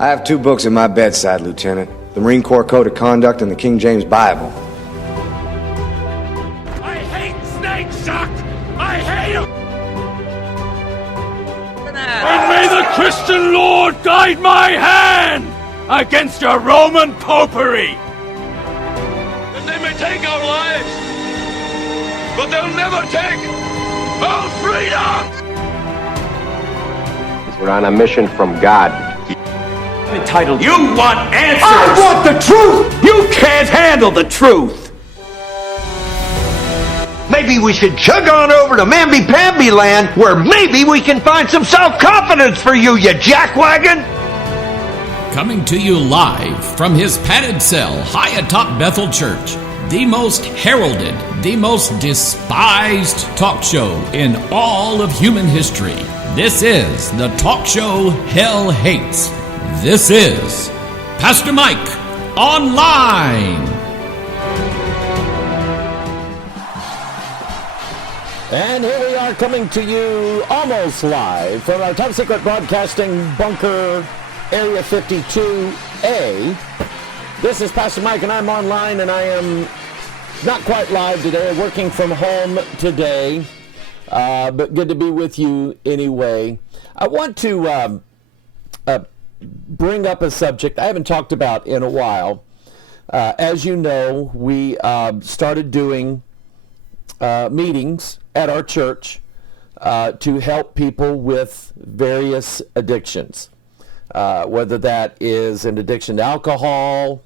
I have 2 books at my bedside, Lieutenant. The Marine Corps Code of Conduct and the King James Bible. I hate snakes, Chuck! I hate them! And may the Christian Lord guide my hand against a Roman popery! And they may take our lives, but they'll never take our freedom! We're on a mission from God. Entitled, you want answers! I want the truth! You can't handle the truth! Maybe we should chug on over to Mamby-Pamby land where maybe we can find some self-confidence for you, you jackwagon! Coming to you live from his padded cell high atop Bethel Church, the most heralded, the most despised talk show in all of human history. This is the talk show Hell Hates. This is Pastor Mike Online. And here we are coming to you almost live from our top secret broadcasting bunker, Area 52A. This is Pastor Mike and I'm online, and I am not quite live today, working from home today, but good to be with you anyway. I want to bring up a subject I haven't talked about in a while. As you know, we started doing meetings at our church to help people with various addictions, whether that is an addiction to alcohol,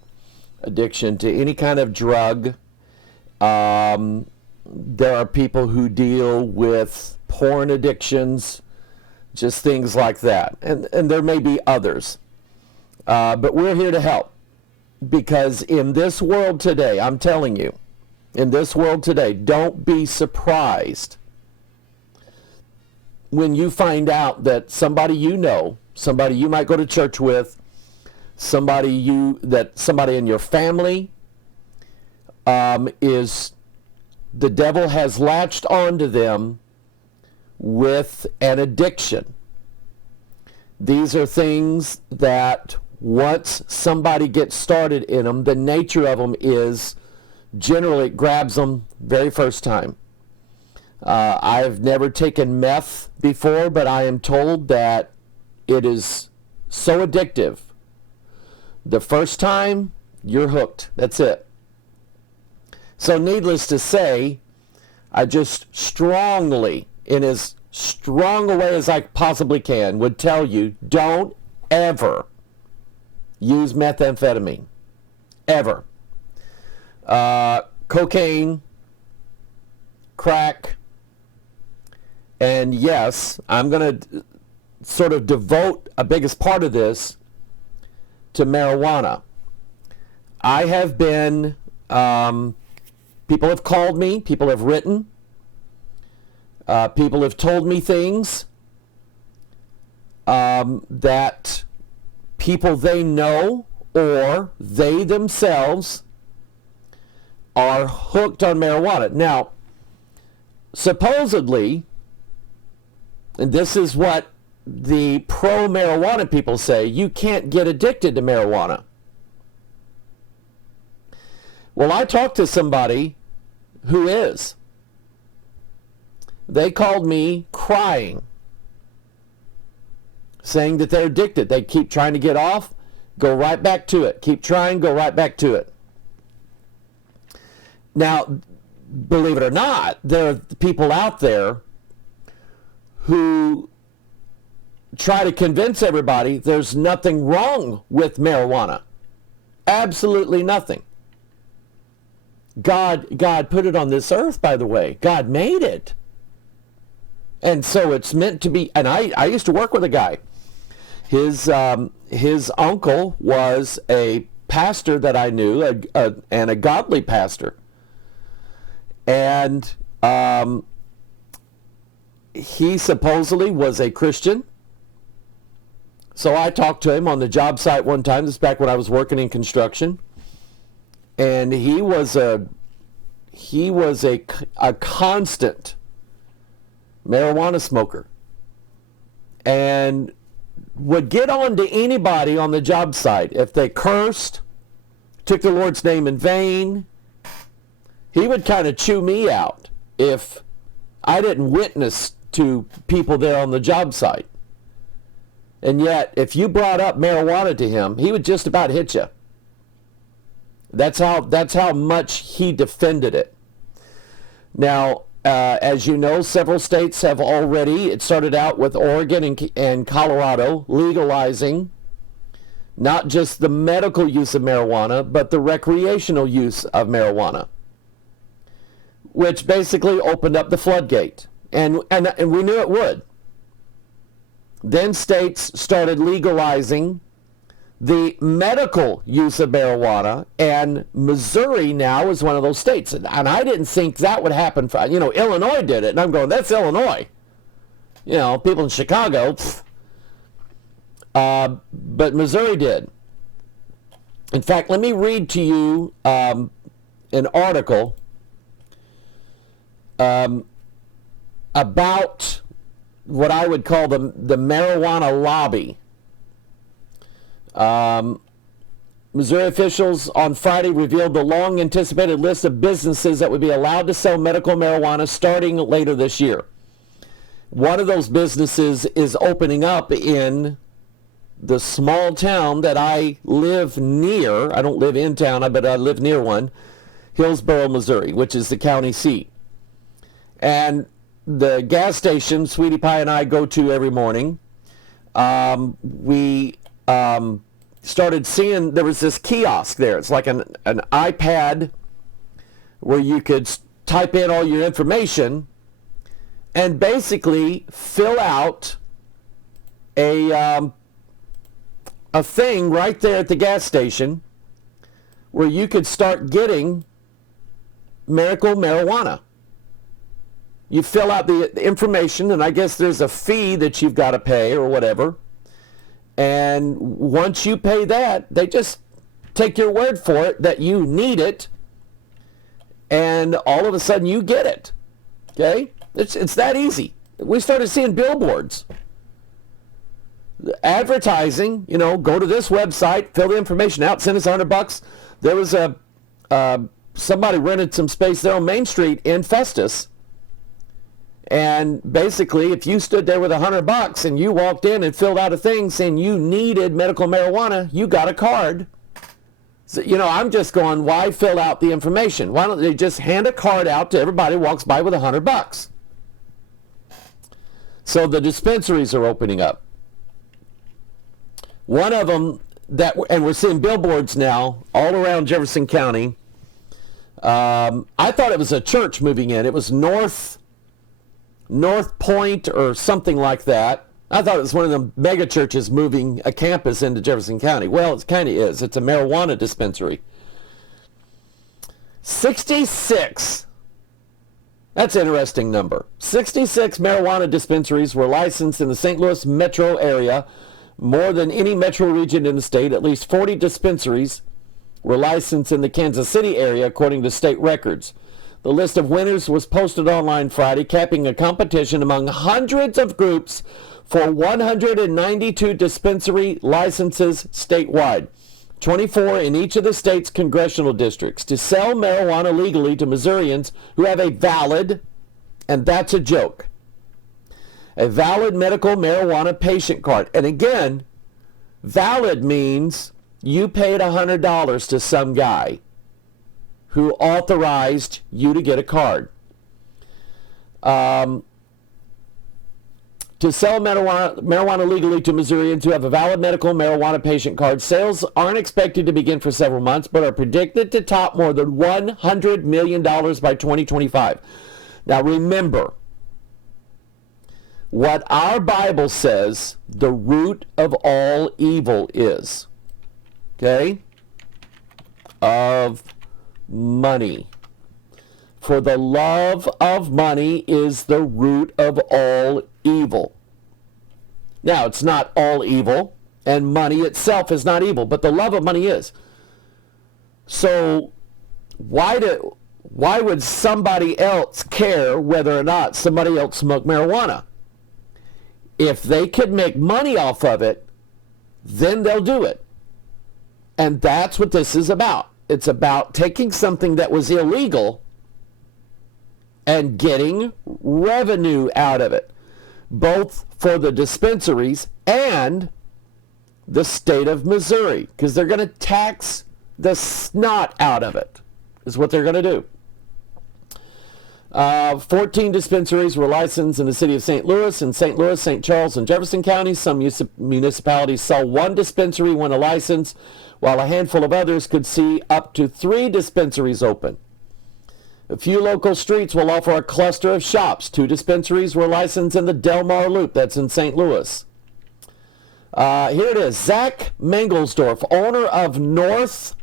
addiction to any kind of drug. There are people who deal with porn addictions, just things like that. And there may be others. But we're here to help. Because in this world today, I'm telling you, in this world today, don't be surprised when you find out that somebody you know, somebody you might go to church with, somebody in your family is, the devil has latched onto them with an addiction. These are things that once somebody gets started in them, the nature of them is generally it grabs them very first time. I've never taken meth before, but I am told that it is so addictive. The first time, you're hooked. That's it. So needless to say, I just strongly, in as strong a way as I possibly can, would tell you, don't ever use methamphetamine. Ever. Cocaine, crack, and yes, I'm going to sort of devote a biggest part of this to marijuana. I have been, people have called me, people have written, people have told me things that people they know or they themselves are hooked on marijuana. Now, supposedly, and this is what the pro-marijuana people say, you can't get addicted to marijuana. Well, I talked to somebody who is. They called me crying, saying that they're addicted. They keep trying to get off, go right back to it. Keep trying, go right back to it. Now, believe it or not, there are people out there who try to convince everybody there's nothing wrong with marijuana. Absolutely nothing. God put it on this earth, by the way. God made it. And so it's meant to be, and I used to work with a guy. His uncle was a pastor that I knew, and a godly pastor. And he supposedly was a Christian. So I talked to him on the job site one time. This is back when I was working in construction. And he was a constant marijuana smoker. And would get on to anybody on the job site. If they cursed, took the Lord's name in vain, he would kind of chew me out if I didn't witness to people there on the job site. And yet, if you brought up marijuana to him, he would just about hit you. That's how much he defended it. Now, as you know, several states have already, it started out with Oregon and Colorado, legalizing not just the medical use of marijuana, but the recreational use of marijuana, which basically opened up the floodgate. And we knew it would. Then states started legalizing the medical use of marijuana, and Missouri now is one of those states. And I didn't think that would happen. Illinois did it, and I'm going, that's Illinois. People in Chicago, but Missouri did. In fact, let me read to you an article about what I would call the marijuana lobby. Missouri officials on Friday revealed the long-anticipated list of businesses that would be allowed to sell medical marijuana starting later this year. One of those businesses is opening up in the small town that I live near. I don't live in town, but I live near one, Hillsboro, Missouri, which is the county seat. And the gas station Sweetie Pie and I go to every morning, we started seeing there was this kiosk there. It's like an iPad where you could type in all your information and basically fill out a thing right there at the gas station where you could start getting medical marijuana. You fill out the information, and I guess there's a fee that you've got to pay or whatever. And once you pay that, they just take your word for it that you need it, and all of a sudden you get it. Okay? It's that easy. We started seeing billboards. Advertising, go to this website, fill the information out, send us $100. There was somebody rented some space there on Main Street in Festus. And basically, if you stood there with $100 and you walked in and filled out a thing saying you needed medical marijuana, you got a card. So, I'm just going, why fill out the information? Why don't they just hand a card out to everybody who walks by with $100? So the dispensaries are opening up. One of them and we're seeing billboards now all around Jefferson County. I thought it was a church moving in. It was North Point or something like that. I thought it was one of the mega churches moving a campus into Jefferson County. Well, it kind of is. It's a marijuana dispensary. 66. That's an interesting number. 66 marijuana dispensaries were licensed in the St. Louis metro area, more than any metro region in the state. At least 40 dispensaries were licensed in the Kansas City area, according to state records. The list of winners was posted online Friday, capping a competition among hundreds of groups for 192 dispensary licenses statewide, 24 in each of the state's congressional districts, to sell marijuana legally to Missourians who have a valid, and that's a joke, a valid medical marijuana patient card. And again, valid means you paid $100 to some guy who authorized you to get a card. To sell marijuana legally to Missourians who have a valid medical marijuana patient card, sales aren't expected to begin for several months, but are predicted to top more than $100 million by 2025. Now remember, what our Bible says the root of all evil is. Okay? Of money. For the love of money is the root of all evil. Now, it's not all evil, and money itself is not evil, but the love of money is. So, why would somebody else care whether or not somebody else smoked marijuana? If they could make money off of it, then they'll do it. And that's what this is about. It's about taking something that was illegal and getting revenue out of it, both for the dispensaries and the state of Missouri, because they're going to tax the snot out of it, is what they're going to do. 14 dispensaries were licensed in the city of St. Louis. In St. Louis, St. Charles, and Jefferson counties, some municipalities saw one dispensary win a license, while a handful of others could see up to 3 dispensaries open. A few local streets will offer a cluster of shops. 2 dispensaries were licensed in the Delmar Loop. That's in St. Louis. Here it is. Zach Mangelsdorf, owner of North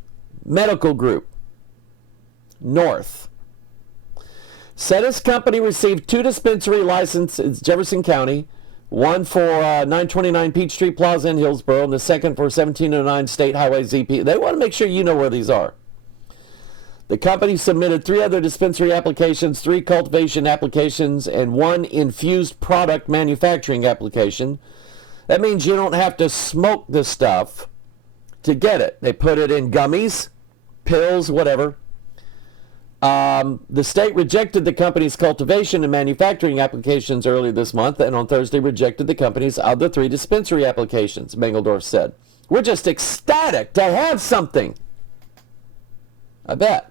Medical Group. North. Said his company received 2 dispensary licenses in Jefferson County, one for 929 Peachtree Plaza in Hillsborough, and the second for 1709 State Highway ZP. They want to make sure you know where these are. The company submitted 3 other dispensary applications, 3 cultivation applications, and 1 infused product manufacturing application. That means you don't have to smoke the stuff to get it. They put it in gummies, pills, whatever. The state rejected the company's cultivation and manufacturing applications earlier this month, and on Thursday rejected the company's other 3 dispensary applications, Mangeldorf said. We're just ecstatic to have something. I bet.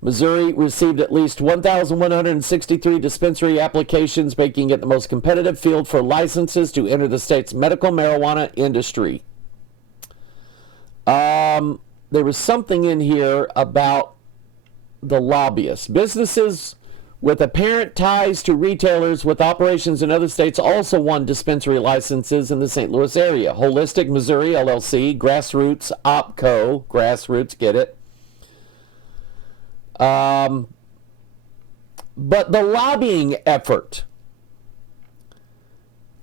Missouri received at least 1,163 dispensary applications, making it the most competitive field for licenses to enter the state's medical marijuana industry. There was something in here about the lobbyists. Businesses with apparent ties to retailers with operations in other states also won dispensary licenses in the St. Louis area. Holistic Missouri, LLC, Grassroots, OpCo, Grassroots, get it? But the lobbying effort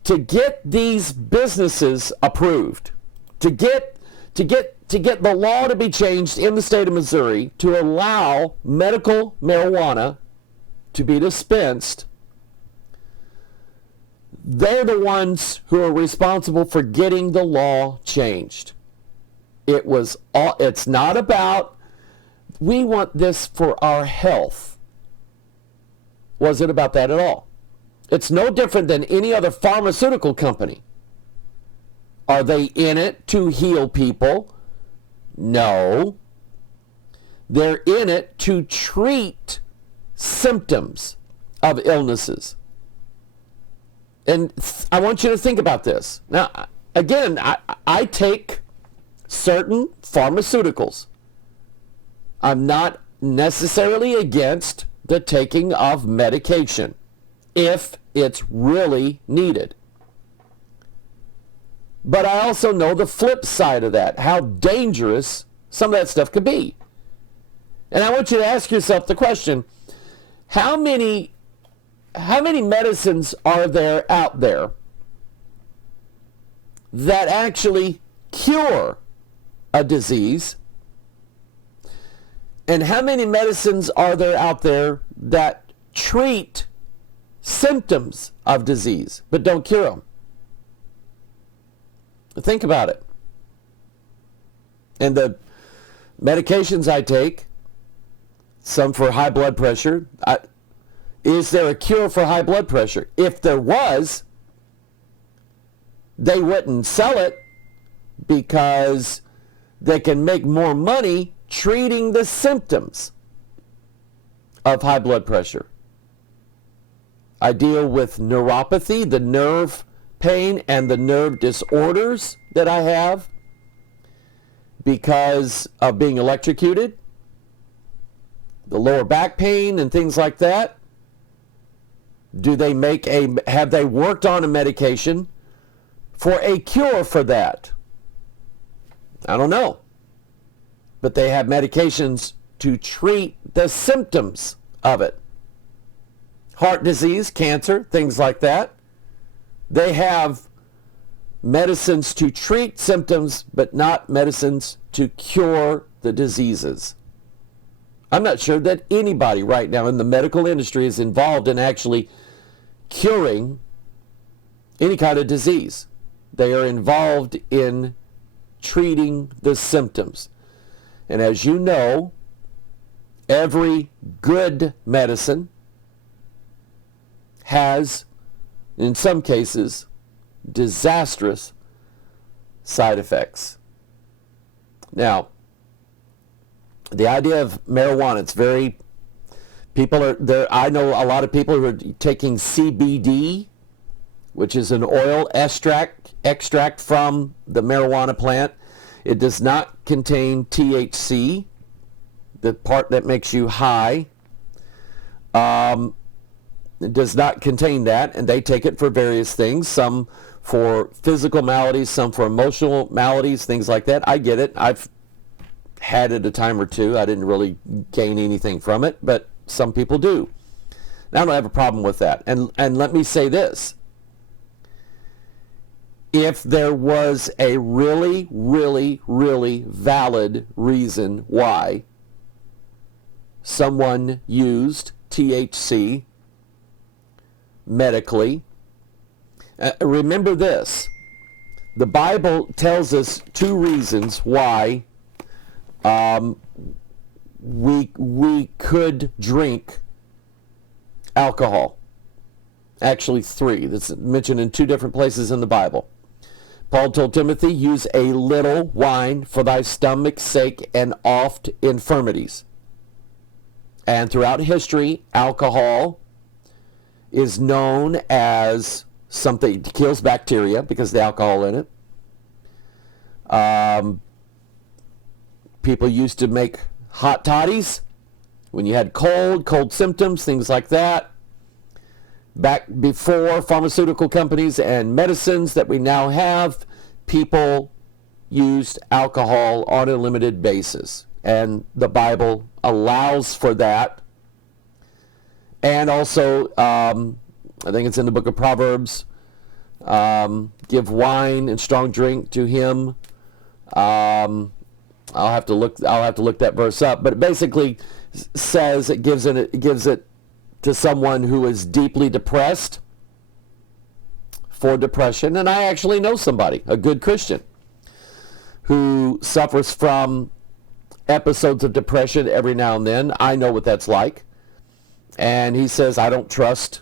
to get these businesses approved, to get the law to be changed in the state of Missouri to allow medical marijuana to be dispensed, they're the ones who are responsible for getting the law changed. It's not about, we want this for our health. Wasn't about that at all. It's no different than any other pharmaceutical company. Are they in it to heal people? No. They're in it to treat symptoms of illnesses. And I want you to think about this. Now, again, I take certain pharmaceuticals. I'm not necessarily against the taking of medication if it's really needed. But I also know the flip side of that, how dangerous some of that stuff could be. And I want you to ask yourself the question, how many medicines are there out there that actually cure a disease? And how many medicines are there out there that treat symptoms of disease but don't cure them? Think about it. And the medications I take, some for high blood pressure, is there a cure for high blood pressure? If there was, they wouldn't sell it because they can make more money treating the symptoms of high blood pressure. I deal with neuropathy, the nerve pain and the nerve disorders that I have because of being electrocuted, the lower back pain and things like that. Have they worked on a medication for a cure for that? I don't know. But they have medications to treat the symptoms of it. Heart disease, cancer, things like that. They have medicines to treat symptoms, but not medicines to cure the diseases. I'm not sure that anybody right now in the medical industry is involved in actually curing any kind of disease. They are involved in treating the symptoms. And as you know, every good medicine has, in some cases, disastrous side effects. Now, the idea of marijuana, it's very, people are there. I know a lot of people who are taking CBD, which is an oil extract from the marijuana plant. It does not contain THC, the part that makes you high. It does not contain that, and they take it for various things, some for physical maladies, some for emotional maladies, things like that. I get it. I've had it a time or two. I didn't really gain anything from it, but some people do. And I don't have a problem with that. And let me say this. If there was a really, really, really valid reason why someone used THC medically, remember this. The Bible tells us two reasons why we could drink alcohol. Actually, three. That's mentioned in two different places in the Bible. Paul told Timothy, use a little wine for thy stomach's sake and oft infirmities. And throughout history, alcohol is known as something that kills bacteria because of the alcohol in it. People used to make hot toddies when you had cold symptoms, things like that. Back before pharmaceutical companies and medicines that we now have, people used alcohol on a limited basis. And the Bible allows for that. And also, I think it's in the book of Proverbs, give wine and strong drink to him. I'll have to look that verse up, but it basically says it gives it to someone who is deeply depressed for depression. And I actually know somebody, a good Christian, who suffers from episodes of depression every now and then. I know what that's like. And he says, I don't trust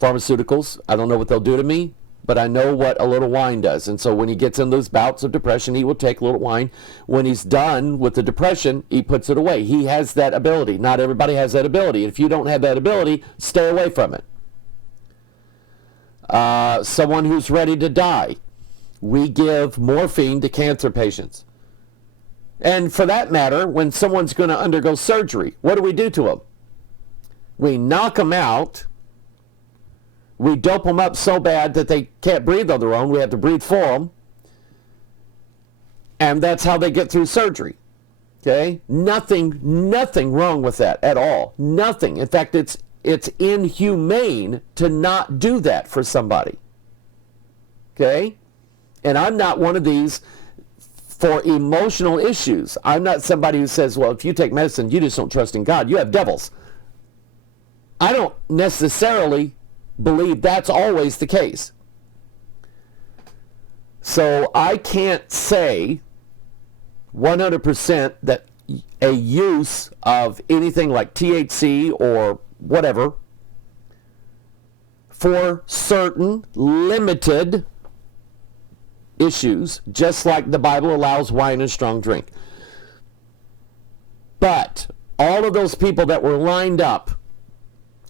pharmaceuticals. I don't know what they'll do to me, but I know what a little wine does. And so when he gets in those bouts of depression, he will take a little wine. When he's done with the depression, he puts it away. He has that ability. Not everybody has that ability. If you don't have that ability, stay away from it. Someone who's ready to die, we give morphine to cancer patients. And for that matter, when someone's going to undergo surgery, what do we do to them? We knock them out. We dope them up so bad that they can't breathe on their own. We have to breathe for them. And that's how they get through surgery. Okay? Nothing wrong with that at all. Nothing. In fact, it's inhumane to not do that for somebody. Okay? And I'm not one of these for emotional issues. I'm not somebody who says, well, if you take medicine, you just don't trust in God. You have devils. I don't necessarily believe that's always the case. So I can't say 100% that a use of anything like THC or whatever for certain limited issues, just like the Bible allows wine and strong drink. But all of those people that were lined up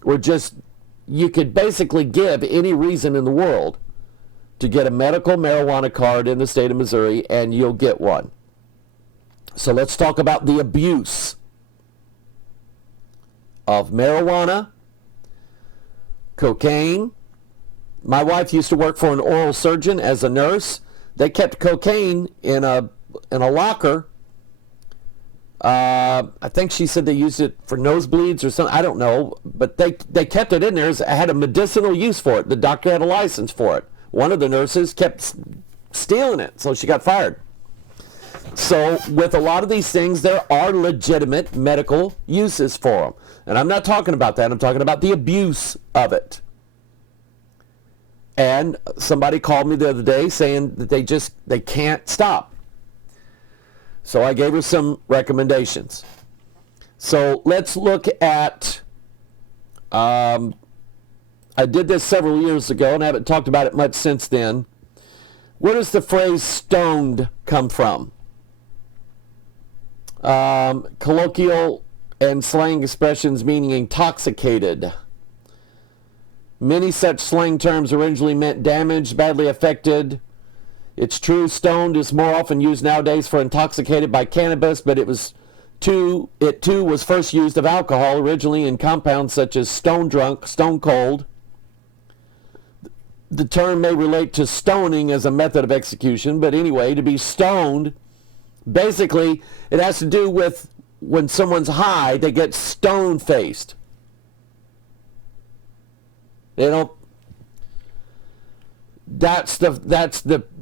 were just, you could basically give any reason in the world to get a medical marijuana card in the state of Missouri, and you'll get one. So let's talk about the abuse of marijuana, cocaine. My wife used to work for an oral surgeon as a nurse. They kept cocaine in a locker. I think she said they used it for nosebleeds or something. I don't know, but they kept it in there. It had a medicinal use for it. The doctor had a license for it. One of the nurses kept stealing it, so she got fired. So with a lot of these things, there are legitimate medical uses for them. And I'm not talking about that. I'm talking about the abuse of it. And somebody called me the other day saying that they can't stop. So I gave her some recommendations. So let's look at, I did this several years ago and I haven't talked about it much since then. Where does the phrase stoned come from? Colloquial and slang expressions meaning intoxicated. Many such slang terms originally meant damaged, badly affected. It's true, stoned is more often used nowadays for intoxicated by cannabis, but it too was first used of alcohol, originally in compounds such as stone drunk, stone cold. The term may relate to stoning as a method of execution, but anyway, to be stoned, basically, it has to do with when someone's high, they get stone-faced. That's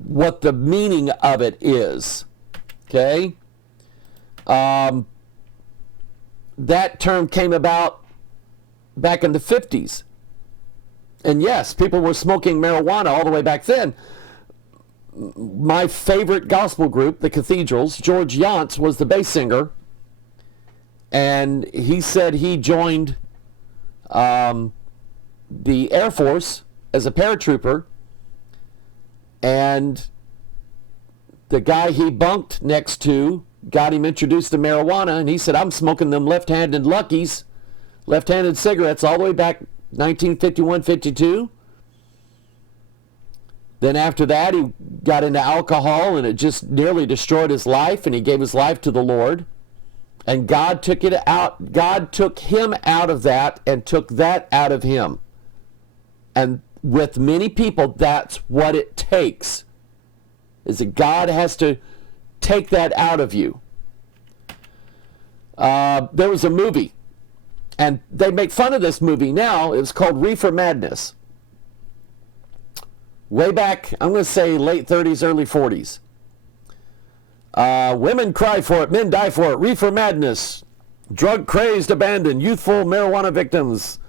what the meaning of it is. Okay? That term came about back in the 50s. And yes, people were smoking marijuana all the way back then. My favorite gospel group, the Cathedrals, George Yantz was the bass singer. And he said he joined the Air Force as a paratrooper. And the guy he bunked next to got him introduced to marijuana. And he said, I'm smoking them left-handed Luckies, left-handed cigarettes all the way back 1951, 52. Then after that, he got into alcohol, and it just nearly destroyed his life, and he gave his life to the Lord. And God took it out. God took him out of that and took that out of him. And with many people, that's what it takes, is that God has to take that out of you. There was a movie, and they make fun of this movie now. It was called Reefer Madness. Way back, I'm going to say late 30s, early 40s. Women cry for it, men die for it. Reefer Madness. Drug crazed, abandoned, youthful marijuana victims.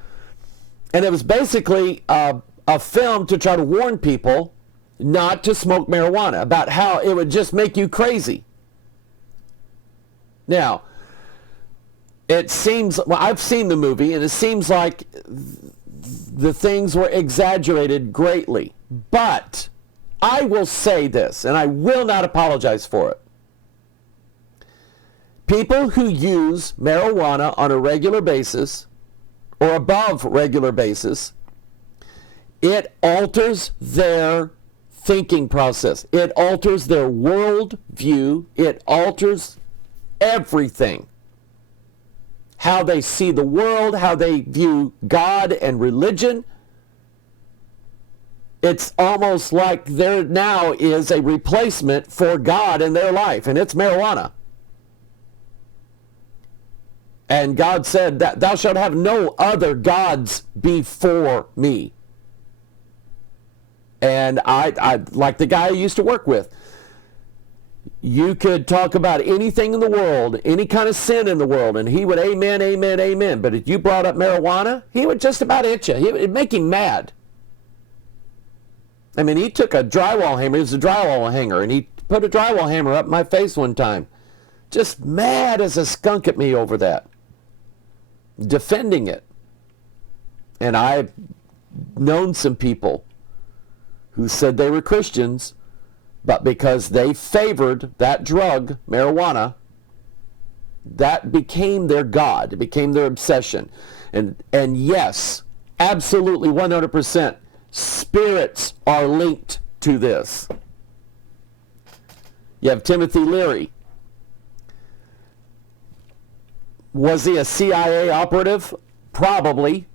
And it was basically a film to try to warn people not to smoke marijuana, about how it would just make you crazy. Now, it seems, well, I've seen the movie, and it seems like the things were exaggerated greatly. But I will say this, and I will not apologize for it. People who use marijuana on a regular basis, or above regular basis, it alters their thinking process. It alters their world view. It alters everything. How they see the world, how they view God and religion. It's almost like there now is a replacement for God in their life, and it's marijuana. And God said that thou shalt have no other gods before me. And I like the guy I used to work with. You could talk about anything in the world, any kind of sin in the world, and he would amen, amen, amen. But if you brought up marijuana, he would just about hit you. It would make him mad. I mean, he took a drywall hammer. He was a drywall hanger, and he put a drywall hammer up my face one time. Just mad as a skunk at me over that. Defending it. And I've known some people who said they were Christians, but because they favored that drug, marijuana, that became their God. It became their obsession. And yes, absolutely 100%, spirits are linked to this. You have Timothy Leary. Was he a CIA operative? Probably.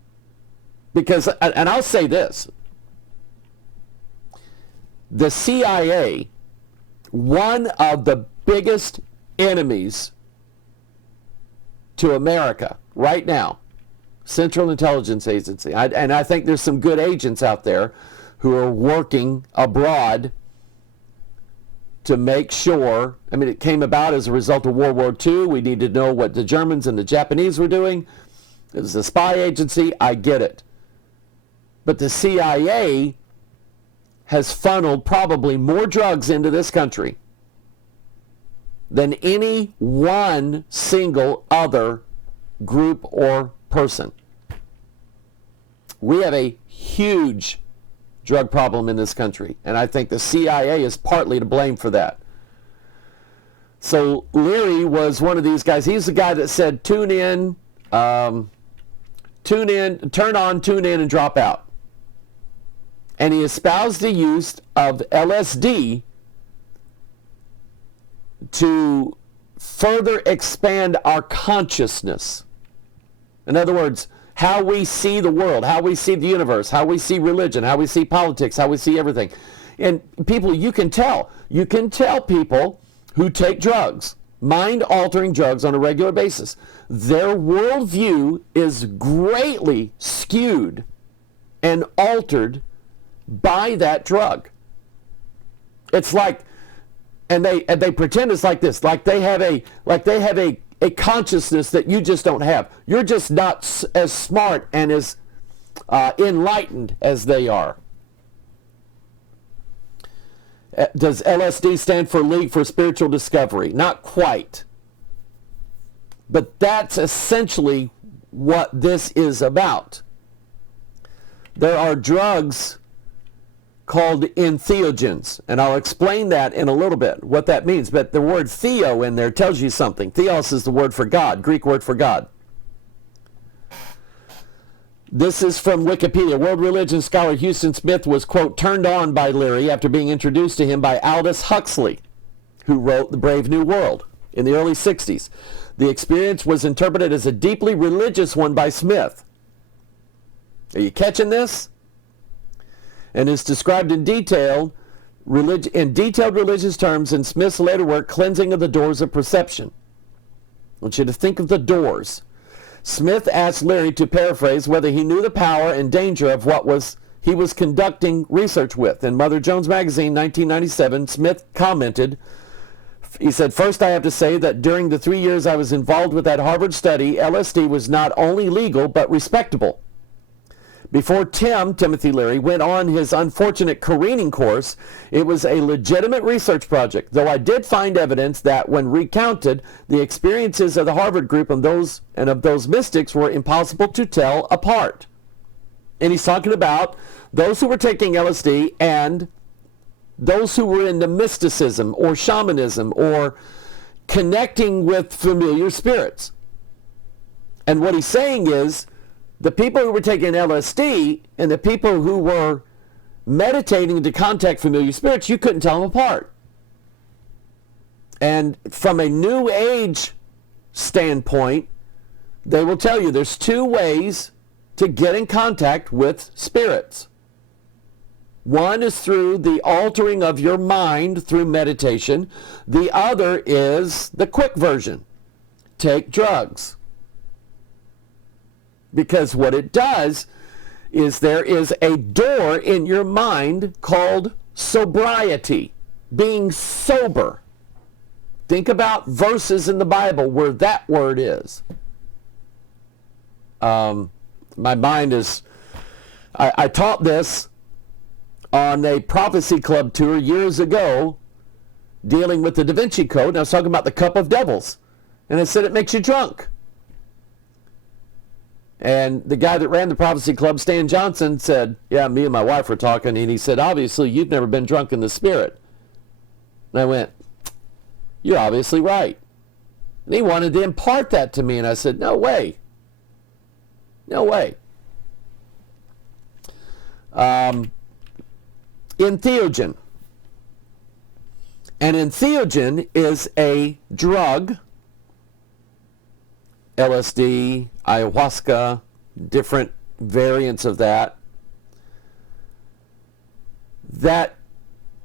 Because, and I'll say this, the CIA, one of the biggest enemies to America right now, Central Intelligence Agency, and I think there's some good agents out there who are working abroad to make sure, I mean, it came about as a result of World War II. We need to know what the Germans and the Japanese were doing. It was a spy agency. I get it. But the CIA has funneled probably more drugs into this country than any one single other group or person. We have a huge drug problem in this country, and I think the CIA is partly to blame for that. So Leary was one of these guys. He's the guy that said, turn on, tune in, and drop out. And he espoused the use of LSD to further expand our consciousness. In other words, how we see the world, how we see the universe, how we see religion, how we see politics, how we see everything. And people, you can tell people who take drugs, mind-altering drugs on a regular basis, their worldview is greatly skewed and altered by that drug. It's like, and they pretend it's like this, like they have a consciousness that you just don't have. You're just not as smart and as enlightened as they are. Does LSD stand for League for Spiritual Discovery? Not quite. But that's essentially what this is about. There are drugs called entheogens, and I'll explain that in a little bit, what that means. But the word theo in there tells you something. Theos is the word for God, Greek word for God. This is from Wikipedia. World religion scholar Houston Smith was, quote, turned on by Leary after being introduced to him by Aldous Huxley, who wrote The Brave New World in the early 60s. The experience was interpreted as a deeply religious one by Smith. Are you catching this? And is described in detailed religious terms in Smith's later work, Cleansing of the Doors of Perception. I want you to think of the doors. Smith asked Leary, to paraphrase, whether he knew the power and danger of what he was conducting research with. In Mother Jones Magazine, 1997, Smith commented, he said, "First I have to say that during the 3 years I was involved with that Harvard study, LSD was not only legal but respectable. Before Timothy Leary, went on his unfortunate careening course, it was a legitimate research project, though I did find evidence that when recounted, the experiences of the Harvard group and of those mystics were impossible to tell apart." And he's talking about those who were taking LSD and those who were into mysticism or shamanism or connecting with familiar spirits. And what he's saying is, the people who were taking LSD and the people who were meditating to contact familiar spirits, you couldn't tell them apart. And from a New Age standpoint, they will tell you there's two ways to get in contact with spirits. One is through the altering of your mind through meditation. The other is the quick version. Take drugs. Because what it does is there is a door in your mind called sobriety, being sober. Think about verses in the Bible where that word is. My mind is, I taught this on a Prophecy Club tour years ago, dealing with the Da Vinci Code, and I was talking about the cup of devils. And I said it makes you drunk. And the guy that ran the Prophecy Club, Stan Johnson, said, yeah, me and my wife were talking, and he said, obviously, you've never been drunk in the spirit. And I went, you're obviously right. And he wanted to impart that to me, and I said, no way. No way. Entheogen. An entheogen is a drug, LSD, ayahuasca, different variants of that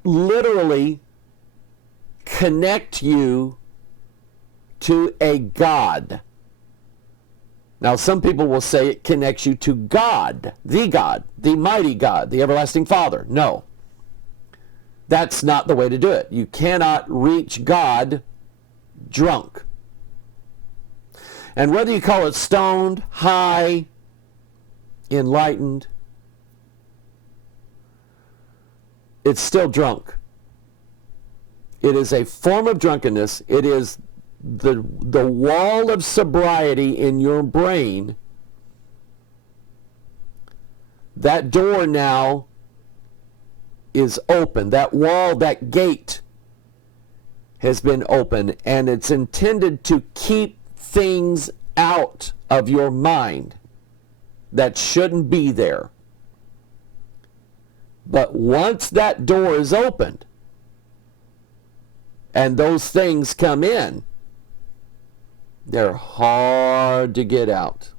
literally connect you to a God. Now, some people will say it connects you to God, the mighty God, the everlasting Father. No. That's not the way to do it. You cannot reach God drunk. And whether you call it stoned, high, enlightened, it's still drunk. It is a form of drunkenness. It is the wall of sobriety in your brain. That door now is open. That wall, that gate has been open, and it's intended to keep things out of your mind that shouldn't be there. But once that door is opened and those things come in, they're hard to get out.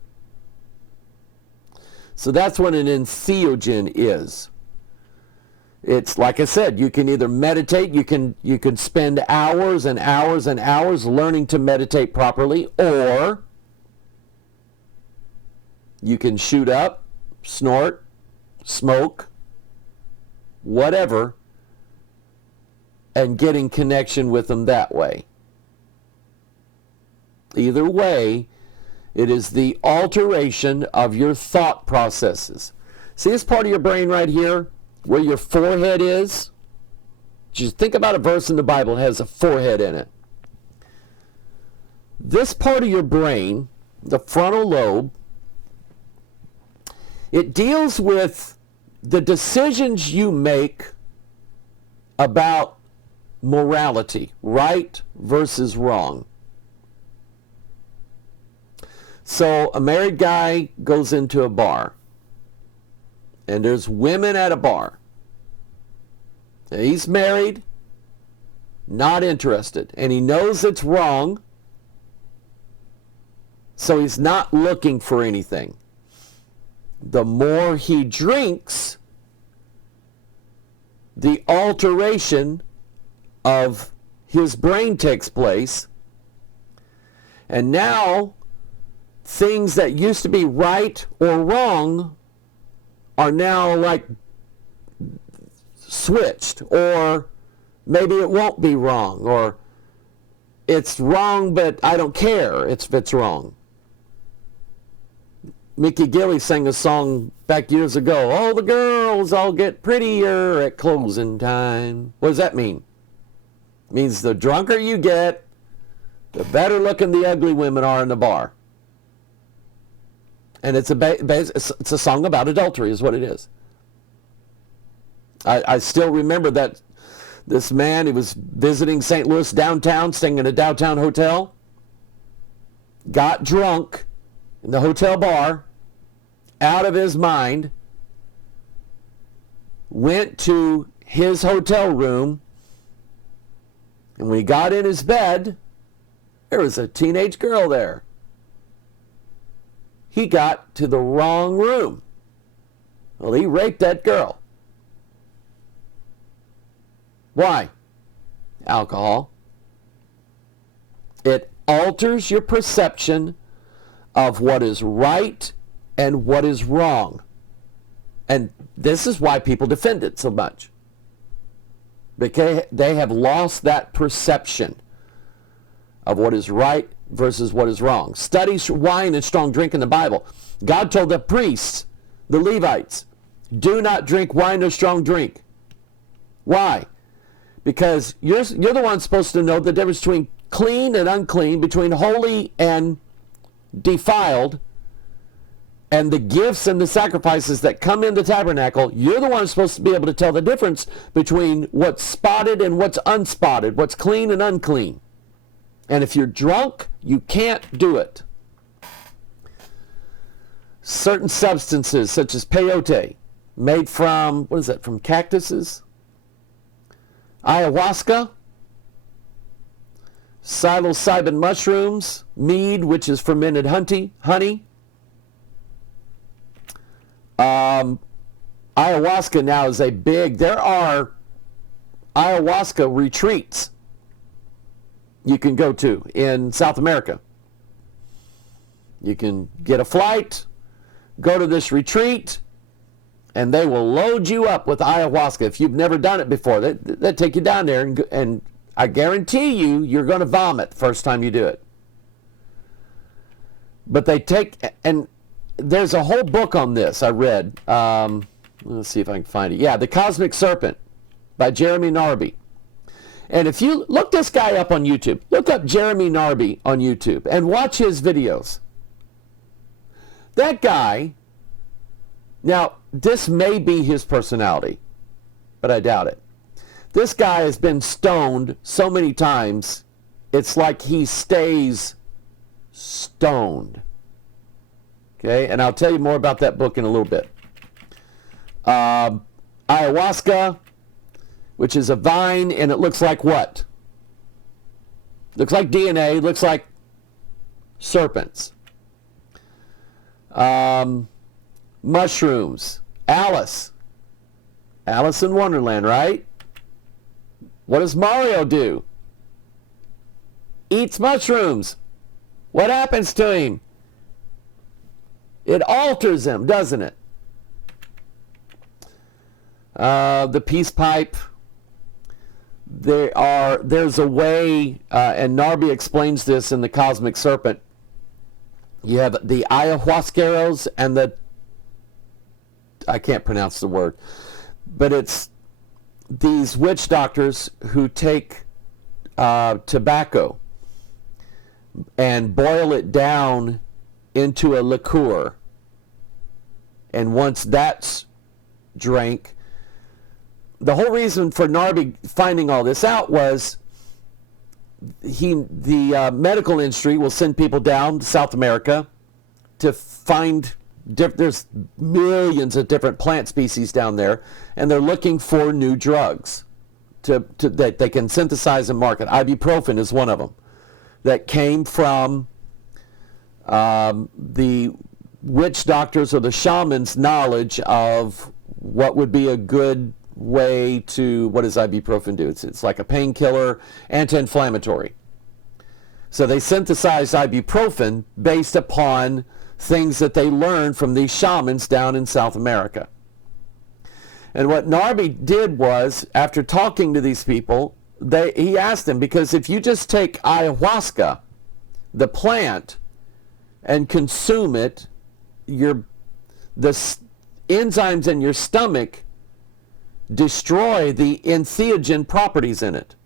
So that's what an entheogen is. It's like I said, you can either meditate, you can spend hours and hours and hours learning to meditate properly, or you can shoot up, snort, smoke, whatever, and get in connection with them that way. Either way, it is the alteration of your thought processes. See this part of your brain right here, where your forehead is? Just think about a verse in the Bible that has a forehead in it. This part of your brain, the frontal lobe, it deals with the decisions you make about morality, right versus wrong. So a married guy goes into a bar, and there's women at a bar. He's married, not interested, and he knows it's wrong, so he's not looking for anything. The more he drinks, the alteration of his brain takes place, and now things that used to be right or wrong are now like switched, or maybe it won't be wrong, or it's wrong but I don't care if it's wrong. Mickey Gilley sang a song back years ago, "All the girls all get prettier at closing time." What does that mean? It means the drunker you get, the better looking the ugly women are in the bar. And it's a song about adultery is what it is. I still remember that this man, he was visiting St. Louis downtown, staying in a downtown hotel, got drunk in the hotel bar, out of his mind, went to his hotel room, and when he got in his bed, there was a teenage girl there. He got to the wrong room. Well, he raped that girl. Why? Alcohol. It alters your perception of what is right and what is wrong. And this is why people defend it so much. Because they have lost that perception of what is right versus what is wrong. Study wine and strong drink in the Bible. God told the priests, the Levites, do not drink wine or strong drink. Why? Because you're the one supposed to know the difference between clean and unclean, between holy and defiled, and the gifts and the sacrifices that come in the tabernacle. You're the one supposed to be able to tell the difference between what's spotted and what's unspotted, what's clean and unclean. And if you're drunk, you can't do it. Certain substances, such as peyote, made from, what is that, from cactuses? Ayahuasca, psilocybin mushrooms, mead, which is fermented honey. Ayahuasca now is there are ayahuasca retreats you can go to in South America. You can get a flight, go to this retreat, and they will load you up with ayahuasca. If you've never done it before, they take you down there, and I guarantee you're going to vomit the first time you do it. But and there's a whole book on this I read. Let's see if I can find it. Yeah, The Cosmic Serpent. by Jeremy Narby. And if you look this guy up on YouTube, look up Jeremy Narby on YouTube and watch his videos. That guy, now this may be his personality, but I doubt it. This guy has been stoned so many times, it's like he stays stoned. Okay, and I'll tell you more about that book in a little bit. Ayahuasca, which is a vine, and it looks like what? Looks like DNA, looks like serpents. Mushrooms. Alice in Wonderland, right? What does Mario do? Eats mushrooms. What happens to him? It alters him, doesn't it? The peace pipe. There's a way, and Narby explains this in The Cosmic Serpent. You have the ayahuasqueros and I can't pronounce the word, but it's these witch doctors who take tobacco and boil it down into a liqueur. And once that's drank, the whole reason for Narby finding all this out was the medical industry will send people down to South America to find, there's millions of different plant species down there, and they're looking for new drugs that they can synthesize and market. Ibuprofen is one of them that came from the witch doctors or the shamans' knowledge of what would be a good way to, what does ibuprofen do? It's like a painkiller, anti-inflammatory. So they synthesized ibuprofen based upon things that they learned from these shamans down in South America. And what Narby did was, after talking to these people, he asked them, because if you just take ayahuasca, the plant, and consume it, the enzymes in your stomach destroy the entheogen properties in it.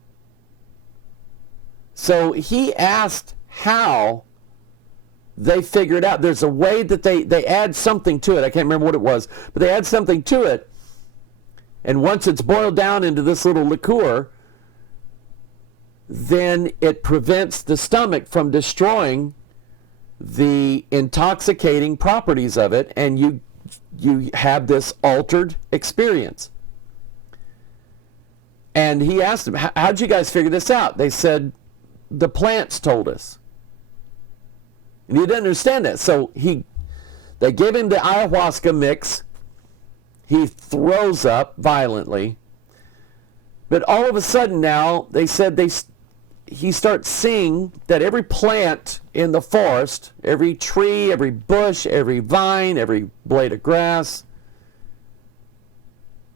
So he asked how they figured out. There's a way that they add something to it. I can't remember what it was, but they add something to it. And once it's boiled down into this little liqueur, then it prevents the stomach from destroying the intoxicating properties of it, and you have this altered experience. And he asked them, how'd you guys figure this out? They said, the plants told us. And he didn't understand that. So they give him the ayahuasca mix. He throws up violently. But all of a sudden now, they said he starts seeing that every plant in the forest, every tree, every bush, every vine, every blade of grass,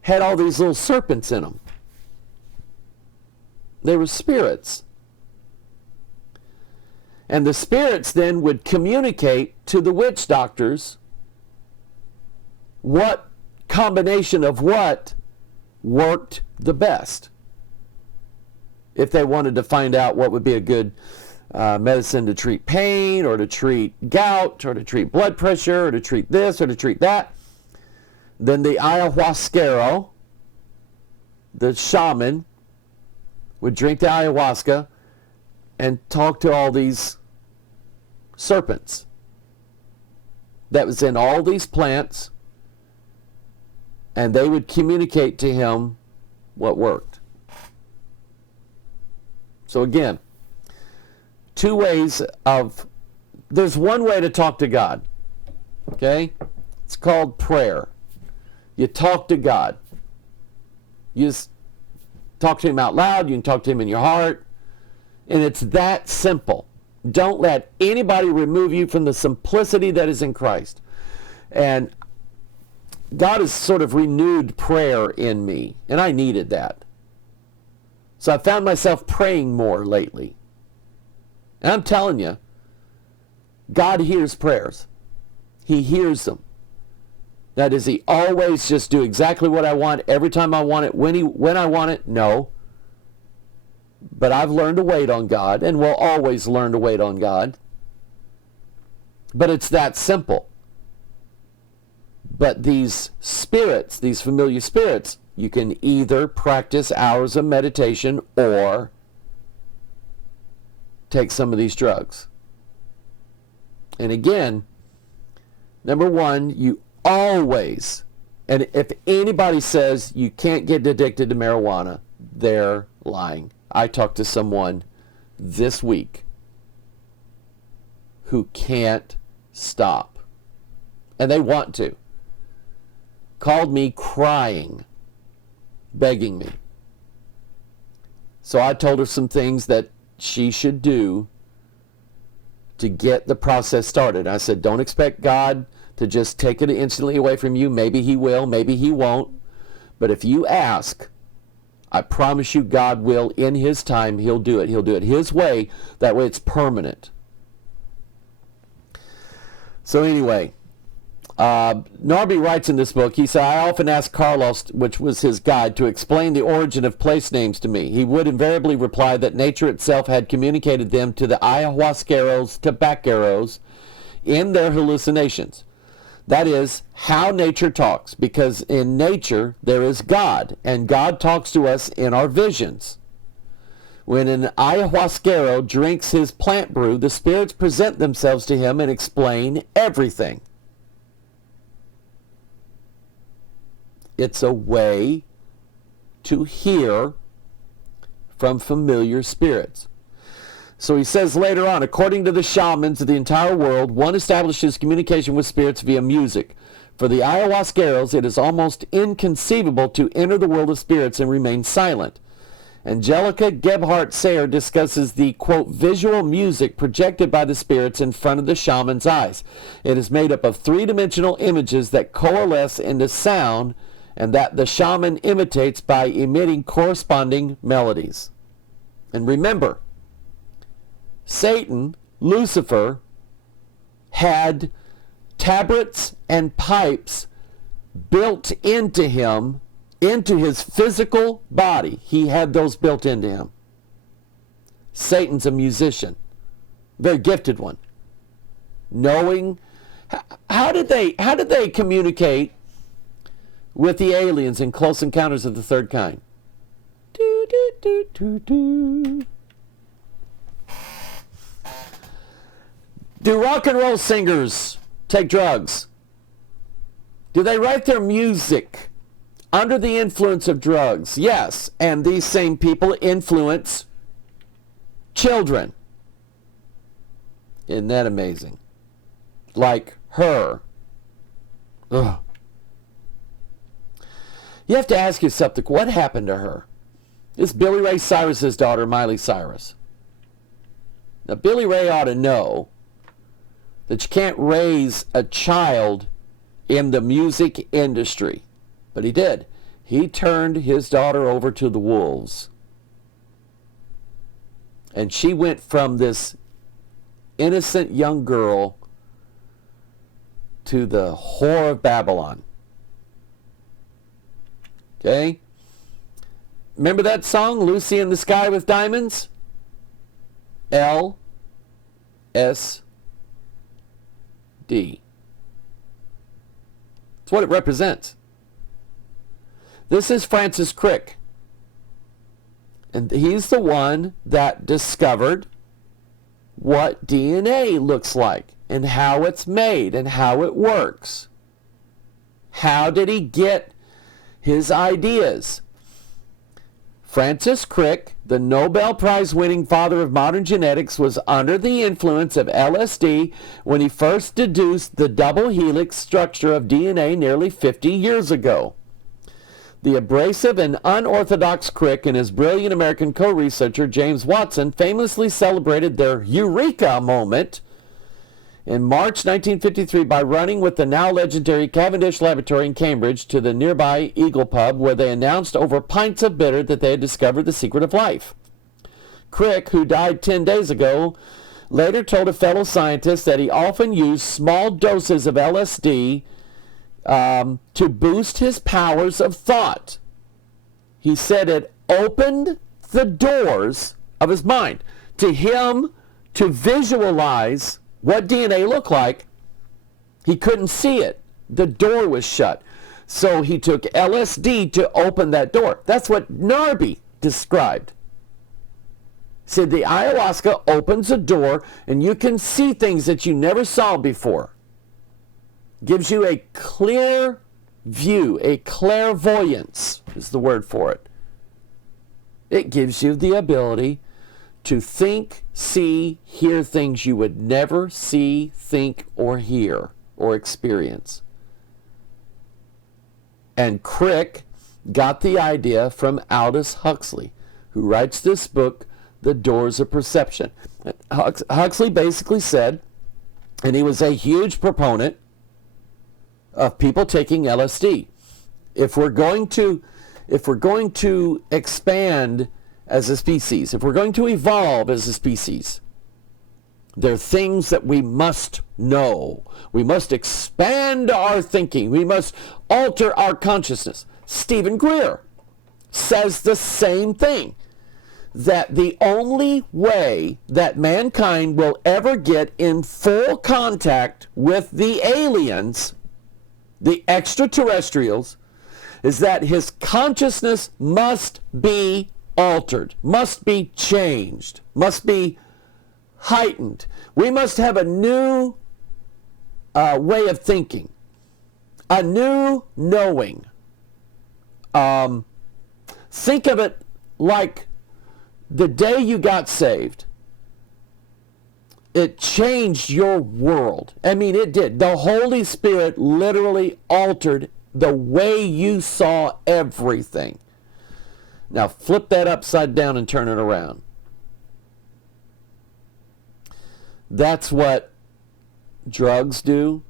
had all these little serpents in them. They were spirits. And the spirits then would communicate to the witch doctors what combination of what worked the best. If they wanted to find out what would be a good medicine to treat pain, or to treat gout, or to treat blood pressure, or to treat this, or to treat that, then the ayahuasquero, the shaman, would drink the ayahuasca and talk to all these serpents that was in all these plants, and they would communicate to him what worked. So again, there's one way to talk to God, okay? It's called prayer. You talk to God. You just talk to him out loud. You can talk to him in your heart. And it's that simple. Don't let anybody remove you from the simplicity that is in Christ. And God has sort of renewed prayer in me, and I needed that. So I found myself praying more lately. And I'm telling you, God hears prayers. He hears them. Now, does he always just do exactly what I want every time I want it, when I want it? No. But I've learned to wait on God, and will always learn to wait on God. But it's that simple. But these spirits, these familiar spirits, you can either practice hours of meditation or take some of these drugs. And again, number one, you always, and if anybody says you can't get addicted to marijuana, they're lying. I talked to someone this week who can't stop, and they want to. Called me crying, begging me. So I told her some things that she should do to get the process started. I said, don't expect God to just take it instantly away from you. Maybe he will, maybe he won't. But if you ask, I promise you God will, in his time, he'll do it. He'll do it his way. That way it's permanent. So anyway, Norby writes in this book, he said, I often ask Carlos, which was his guide, to explain the origin of place names to me. He would invariably reply that nature itself had communicated them to the ayahuasqueros, tobaceros, in their hallucinations. That is how nature talks, because in nature there is God, and God talks to us in our visions. When an ayahuasquero drinks his plant brew, the spirits present themselves to him and explain everything. It's a way to hear from familiar spirits. So he says later on, according to the shamans of the entire world, one establishes communication with spirits via music. For the ayahuasqueros, it is almost inconceivable to enter the world of spirits and remain silent. Angelica Gebhardt-Sayer discusses the, quote, visual music projected by the spirits in front of the shaman's eyes. It is made up of three-dimensional images that coalesce into sound and that the shaman imitates by emitting corresponding melodies. And remember, Satan, Lucifer, had tabrets and pipes built into him, into his physical body. He had those built into him. Satan's a musician, very gifted one. Knowing, how did they communicate with the aliens in Close Encounters of the Third Kind? Do, do, do, do, do. Do rock and roll singers take drugs? Do they write their music under the influence of drugs? Yes, and these same people influence children. Isn't that amazing? Like her. Ugh. You have to ask yourself, what happened to her? This Billy Ray Cyrus's daughter, Miley Cyrus. Now, Billy Ray ought to know that you can't raise a child in the music industry. But he did. He turned his daughter over to the wolves. And she went from this innocent young girl to the whore of Babylon. Okay? Remember that song, Lucy in the Sky with Diamonds? LSD. It's what it represents. This is Francis Crick. And he's the one that discovered what DNA looks like and how it's made and how it works. How did he get his ideas? Francis Crick, the Nobel Prize winning father of modern genetics, was under the influence of LSD when he first deduced the double helix structure of DNA nearly 50 years ago. The abrasive and unorthodox Crick and his brilliant American co-researcher James Watson famously celebrated their eureka moment in March 1953 by running with the now legendary Cavendish Laboratory in Cambridge to the nearby Eagle Pub, where they announced over pints of bitter that they had discovered the secret of life. Crick, who died 10 days ago, later told a fellow scientist that he often used small doses of LSD to boost his powers of thought. He said it opened the doors of his mind to him to visualize what DNA looked like. He couldn't see it. The door was shut. So he took LSD to open that door. That's what Narby described. Said the ayahuasca opens a door and you can see things that you never saw before. Gives you a clear view, a clairvoyance is the word for it. It gives you the ability to think, see, hear things you would never see, think, or hear, or experience. And Crick got the idea from Aldous Huxley, who writes this book, The Doors of Perception. Huxley basically said, and he was a huge proponent of people taking LSD. If we're going to expand as a species, if we're going to evolve as a species, there are things that we must know. We must expand our thinking. We must alter our consciousness. Stephen Greer says the same thing, that the only way that mankind will ever get in full contact with the aliens, the extraterrestrials, is that his consciousness must be altered, must be changed, must be heightened. We must have a new way of thinking, a new knowing. Think of it like the day you got saved. It changed your world. I mean, it did. The Holy Spirit literally altered the way you saw everything. Now flip that upside down and turn it around. That's what drugs do,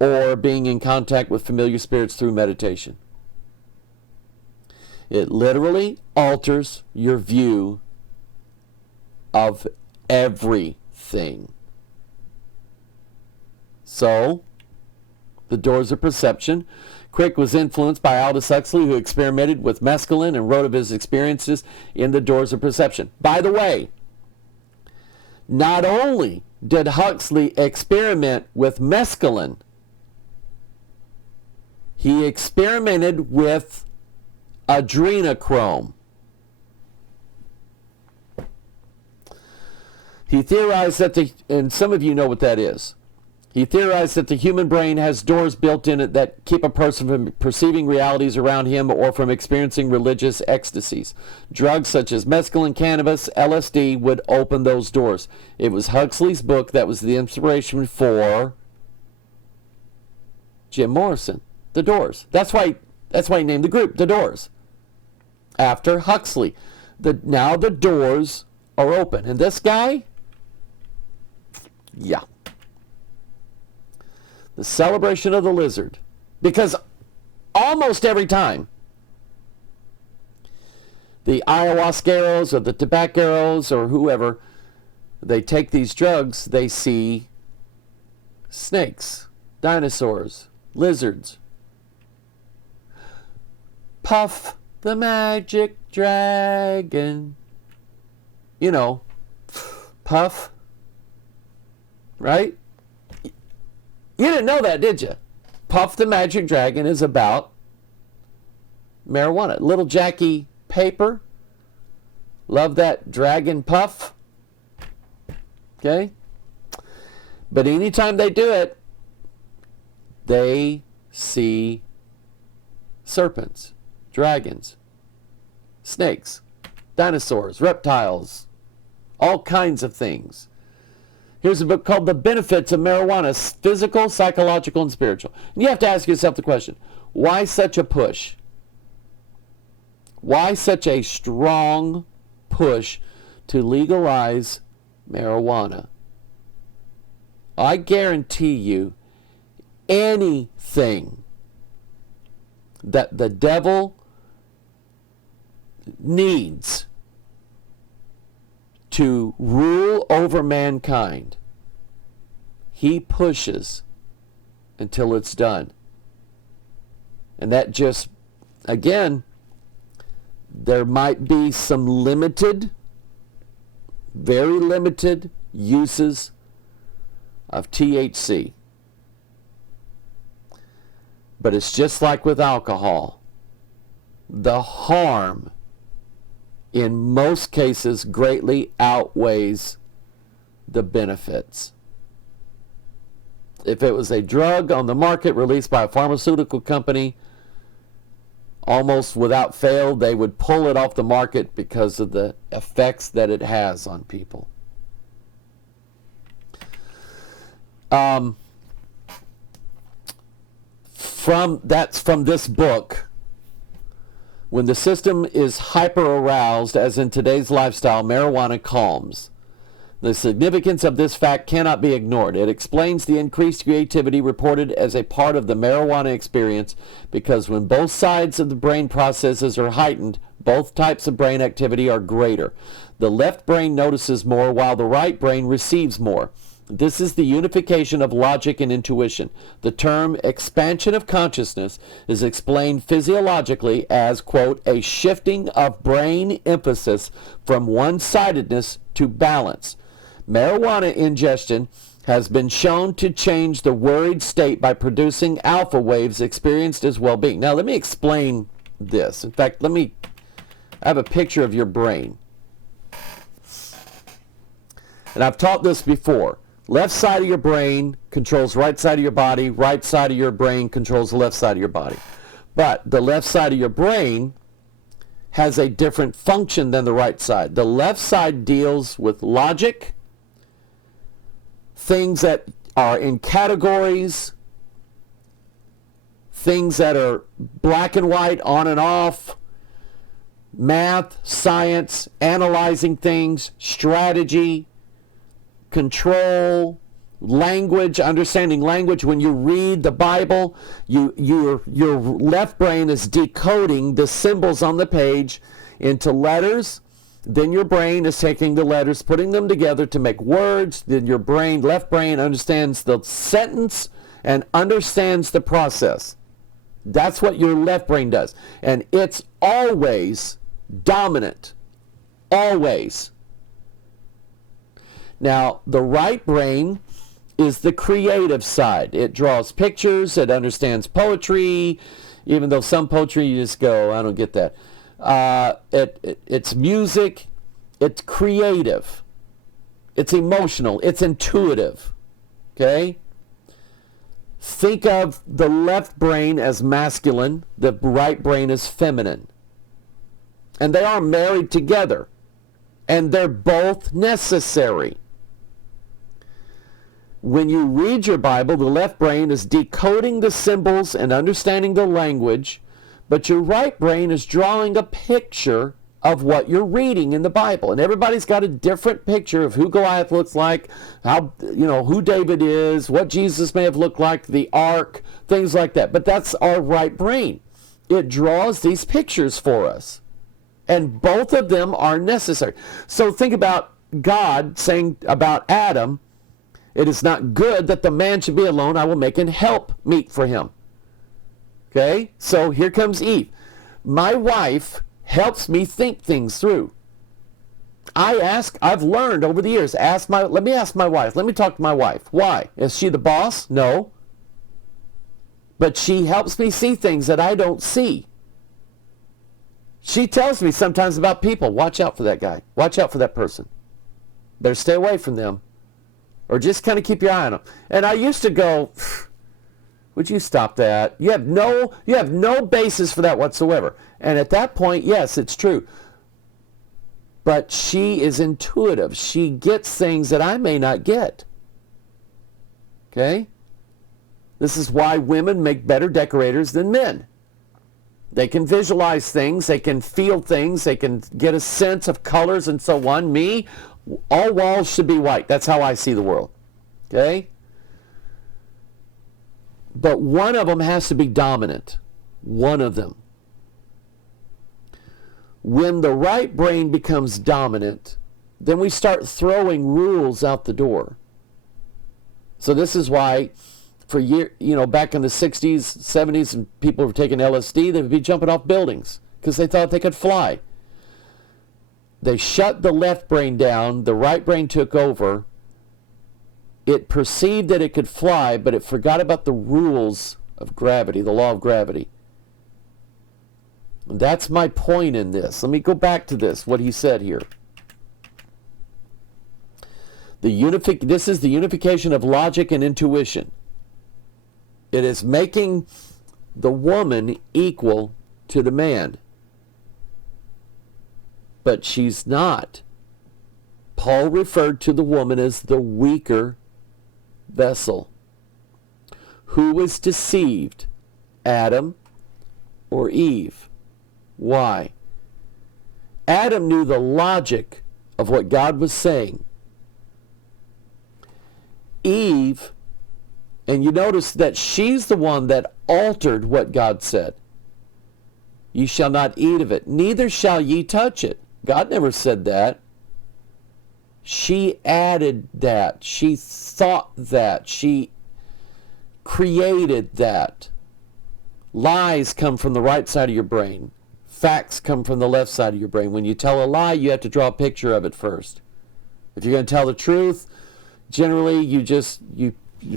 or being in contact with familiar spirits through meditation. It literally alters your view of everything. So, the doors of perception. Crick was influenced by Aldous Huxley, who experimented with mescaline and wrote of his experiences in The Doors of Perception. By the way, not only did Huxley experiment with mescaline, he experimented with adrenochrome. He theorized that and some of you know what that is. He theorized that the human brain has doors built in it that keep a person from perceiving realities around him or from experiencing religious ecstasies. Drugs such as mescaline, cannabis, LSD would open those doors. It was Huxley's book that was the inspiration for Jim Morrison, The Doors. That's why he named the group The Doors, after Huxley. Now the doors are open. And this guy, yeah. The celebration of the lizard. Because almost every time the ayahuasqueros or the tobacceros or whoever, they take these drugs, they see snakes, dinosaurs, lizards. Puff the magic dragon. You know, Puff. Right? You didn't know that, did you? Puff the Magic Dragon is about marijuana. Little Jackie Paper. Love that dragon puff. Okay? But anytime they do it, they see serpents, dragons, snakes, dinosaurs, reptiles, all kinds of things. Here's a book called The Benefits of Marijuana, Physical, Psychological, and Spiritual. And you have to ask yourself the question, why such a push? Why such a strong push to legalize marijuana? I guarantee you, anything that the devil needs to rule over mankind, he pushes until it's done. And that just, again, there might be some limited, very limited uses of THC. But it's just like with alcohol. The harm, in most cases, greatly outweighs the benefits. If it was a drug on the market released by a pharmaceutical company, almost without fail, they would pull it off the market because of the effects that it has on people. That's from this book. When the system is hyper-aroused, as in today's lifestyle, marijuana calms. The significance of this fact cannot be ignored. It explains the increased creativity reported as a part of the marijuana experience, because when both sides of the brain processes are heightened, both types of brain activity are greater. The left brain notices more while the right brain receives more. This is the unification of logic and intuition. The term expansion of consciousness is explained physiologically as, quote, a shifting of brain emphasis from one-sidedness to balance. Marijuana ingestion has been shown to change the worried state by producing alpha waves experienced as well-being. Now, let me explain this. In fact, I have a picture of your brain. And I've taught this before. Left side of your brain controls right side of your body. Right side of your brain controls the left side of your body. But the left side of your brain has a different function than the right side. The left side deals with logic, things that are in categories, things that are black and white, on and off, math, science, analyzing things, strategy, control, language, understanding language. When you read the Bible, your left brain is decoding the symbols on the page into letters. Then your brain is taking the letters, putting them together to make words. Then your left brain understands the sentence and understands the process. That's what your left brain does. And it's always dominant. Always. Now, the right brain is the creative side. It draws pictures, it understands poetry, even though some poetry you just go, I don't get that. It's music, it's creative, it's emotional, it's intuitive, okay? Think of the left brain as masculine, the right brain as feminine. And they are married together, and they're both necessary. When you read your Bible, the left brain is decoding the symbols and understanding the language, but your right brain is drawing a picture of what you're reading in the Bible. And everybody's got a different picture of who Goliath looks like, how, who David is, what Jesus may have looked like, the ark, things like that. But that's our right brain. It draws these pictures for us. And both of them are necessary. So think about God saying about Adam, it is not good that the man should be alone. I will make an help meet for him. Okay? So here comes Eve. My wife helps me think things through. I've learned over the years, let me ask my wife. Let me talk to my wife. Why? Is she the boss? No. But she helps me see things that I don't see. She tells me sometimes about people. Watch out for that guy. Watch out for that person. Better stay away from them. Or just kind of keep your eye on them. And I used to go, would you stop that? You have no basis for that whatsoever. And at that point, yes, it's true. But she is intuitive. She gets things that I may not get. Okay? This is why women make better decorators than men. They can visualize things, they can feel things, they can get a sense of colors and so on. Me, all walls should be white. That's how I see the world. Okay? But one of them has to be dominant. One of them. When the right brain becomes dominant, then we start throwing rules out the door. So this is why for years, back in the 60s, 70s, and people were taking LSD, they would be jumping off buildings because they thought they could fly. They shut the left brain down, the right brain took over. It perceived that it could fly, but it forgot about the rules of gravity, the law of gravity. That's my point in this. Let me go back to this, what he said here. This is the unification of logic and intuition. It is making the woman equal to the man. But she's not. Paul referred to the woman as the weaker vessel. Who was deceived? Adam or Eve? Why? Adam knew the logic of what God was saying. Eve, and you notice that she's the one that altered what God said. You shall not eat of it, neither shall ye touch it. God never said that. She added that. She thought that. She created that. Lies come from the right side of your brain. Facts come from the left side of your brain. When you tell a lie, you have to draw a picture of it first. If you're going to tell the truth, generally you're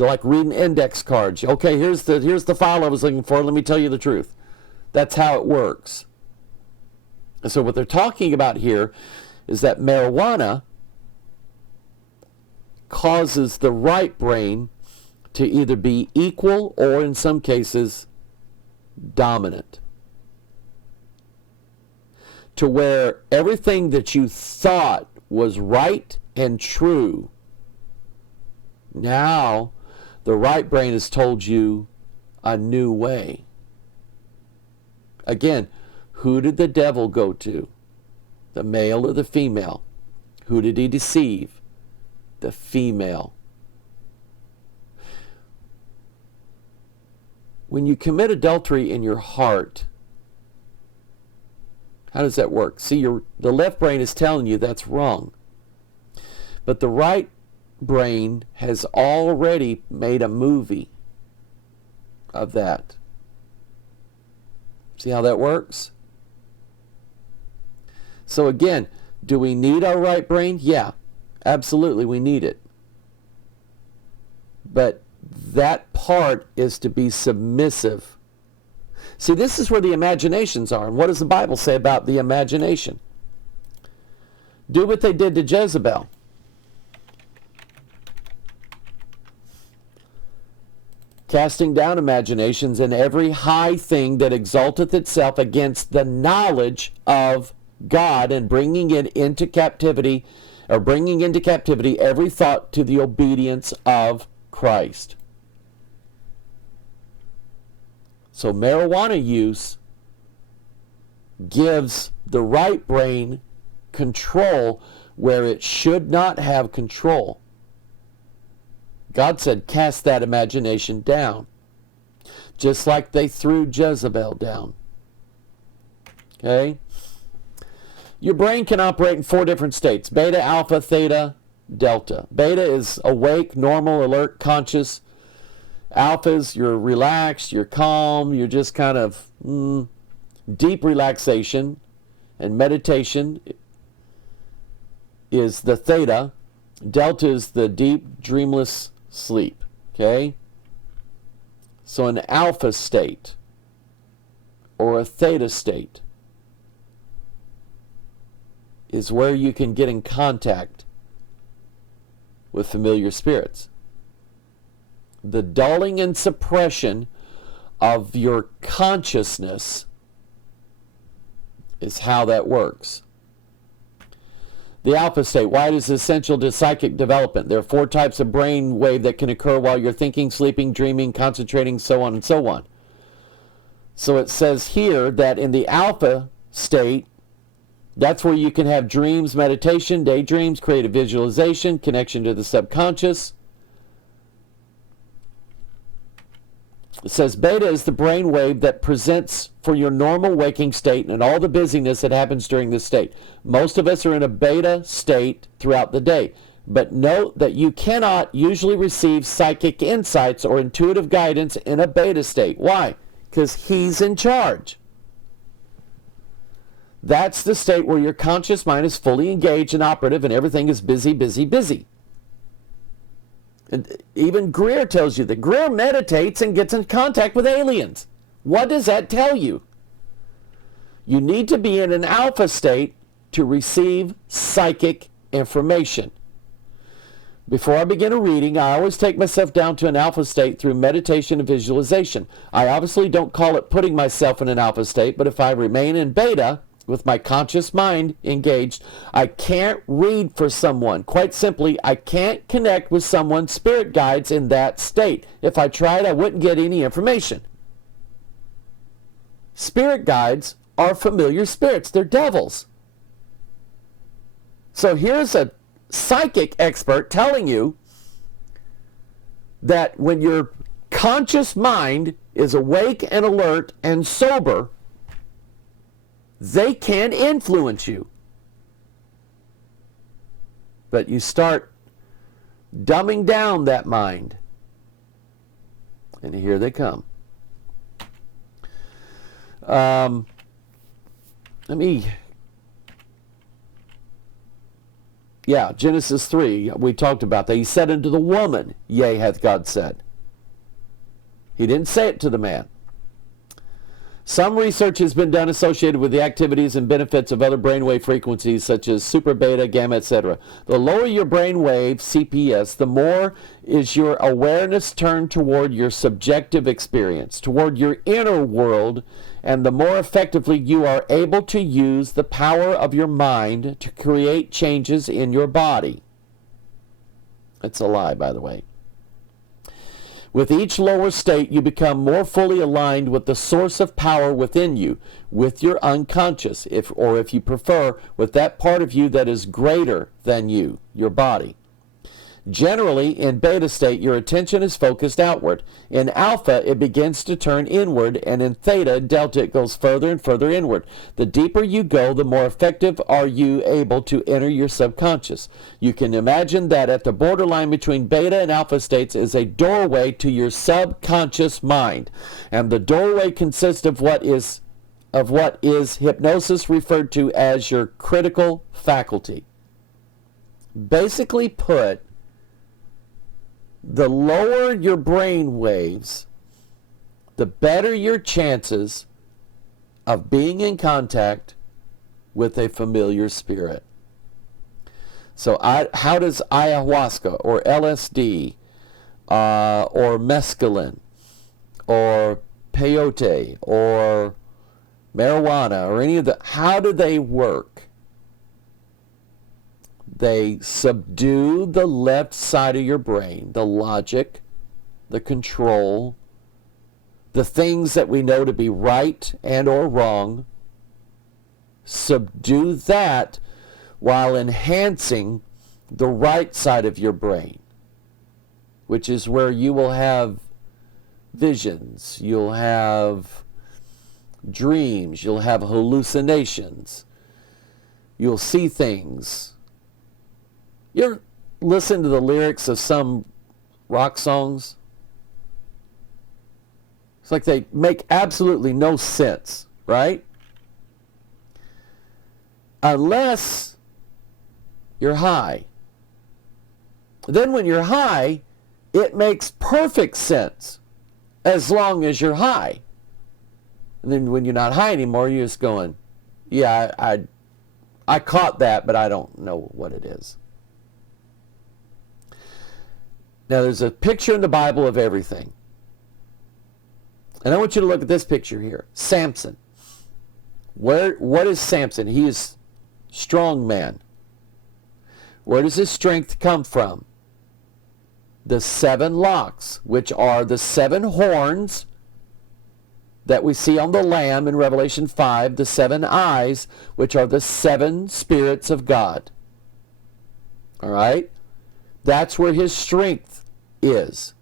like reading index cards. Okay, here's the file I was looking for. Let me tell you the truth. That's how it works. And so what they're talking about here is that marijuana causes the right brain to either be equal or in some cases dominant. To where everything that you thought was right and true, now the right brain has told you a new way. Again, who did the devil go to? The male or the female? Who did he deceive? The female. When you commit adultery in your heart, how does that work? See, the left brain is telling you that's wrong. But the right brain has already made a movie of that. See how that works? So again, do we need our right brain? Yeah, absolutely we need it. But that part is to be submissive. See, this is where the imaginations are. And what does the Bible say about the imagination? Do what they did to Jezebel. Casting down imaginations and every high thing that exalteth itself against the knowledge of God, and bringing into captivity every thought to the obedience of Christ. So marijuana use gives the right brain control where it should not have control. God said, cast that imagination down. Just like they threw Jezebel down. Okay? Your brain can operate in 4 different states: beta, alpha, theta, delta. Beta is awake, normal, alert, conscious. Alpha is you're relaxed, you're calm, you're just kind of deep relaxation. And meditation is the theta. Delta is the deep, dreamless sleep. Okay? So an alpha state or a theta state is where you can get in contact with familiar spirits. The dulling and suppression of your consciousness is how that works. The alpha state, why it is essential to psychic development. There are 4 types of brain wave that can occur while you're thinking, sleeping, dreaming, concentrating, so on and so on. So it says here that in the alpha state, that's where you can have dreams, meditation, daydreams, creative visualization, connection to the subconscious. It says beta is the brain wave that presents for your normal waking state and all the busyness that happens during this state. Most of us are in a beta state throughout the day. But note that you cannot usually receive psychic insights or intuitive guidance in a beta state. Why? Because he's in charge. That's the state where your conscious mind is fully engaged and operative and everything is busy, busy, busy. And even Greer tells you that Greer meditates and gets in contact with aliens. What does that tell you? You need to be in an alpha state to receive psychic information. Before I begin a reading, I always take myself down to an alpha state through meditation and visualization. I obviously don't call it putting myself in an alpha state, but if I remain in beta, with my conscious mind engaged, I can't read for someone. Quite simply, I can't connect with someone's spirit guides in that state. If I tried, I wouldn't get any information. Spirit guides are familiar spirits. They're devils. So here's a psychic expert telling you that when your conscious mind is awake and alert and sober, they can influence you. But you start dumbing down that mind. And here they come. Genesis 3, we talked about that. He said unto the woman, yea, hath God said. He didn't say it to the man. Some research has been done associated with the activities and benefits of other brainwave frequencies such as super, beta, gamma, etc. The lower your brainwave, CPS, the more is your awareness turned toward your subjective experience, toward your inner world, and the more effectively you are able to use the power of your mind to create changes in your body. That's a lie, by the way. With each lower state, you become more fully aligned with the source of power within you, with your unconscious, if you prefer, with that part of you that is greater than you, your body. Generally, in beta state, your attention is focused outward. In alpha, it begins to turn inward, and in theta and delta, it goes further and further inward. The deeper you go, the more effective are you able to enter your subconscious. You can imagine that at the borderline between beta and alpha states is a doorway to your subconscious mind, and the doorway consists of what is hypnosis referred to as your critical faculty. Basically put, the lower your brain waves, the better your chances of being in contact with a familiar spirit. So how does ayahuasca or LSD or mescaline or peyote or marijuana or any of the, how do they work? They subdue the left side of your brain, the logic, the control, the things that we know to be right and or wrong. Subdue that while enhancing the right side of your brain, which is where you will have visions, you'll have dreams, you'll have hallucinations, you'll see things. You ever listen to the lyrics of some rock songs? It's like they make absolutely no sense, right? Unless you're high. Then when you're high, it makes perfect sense as long as you're high. And then when you're not high anymore, you're just going, yeah, I caught that, but I don't know what it is. Now, there's a picture in the Bible of everything. And I want you to look at this picture here. Samson. What is Samson? He is a strong man. Where does his strength come from? The 7 locks, which are the 7 horns that we see on the lamb in Revelation 5, the 7 eyes, which are the 7 spirits of God. All right? That's where his strength is.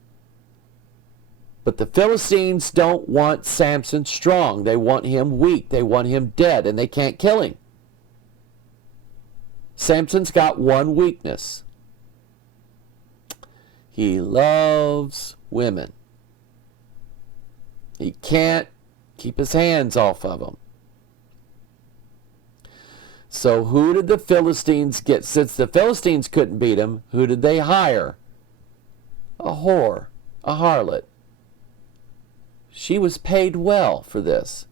But the Philistines don't want Samson strong. They want him weak. They want him dead, and they can't kill him. Samson's got one weakness. He loves women. He can't keep his hands off of them. So who did the Philistines get? Since the Philistines couldn't beat him, who did they hire? A whore, a harlot. She was paid well for this.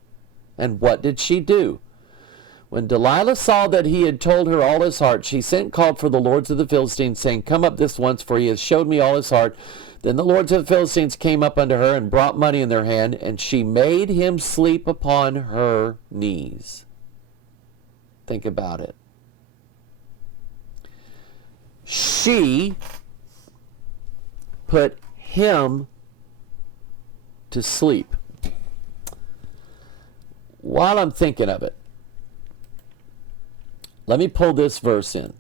And what did she do? When Delilah saw that he had told her all his heart, she sent and called for the lords of the Philistines, saying, "Come up this once, for he has showed me all his heart." Then the lords of the Philistines came up unto her and brought money in their hand, and she made him sleep upon her knees. Think about it. She put him to sleep. While I'm thinking of it, let me pull this verse in.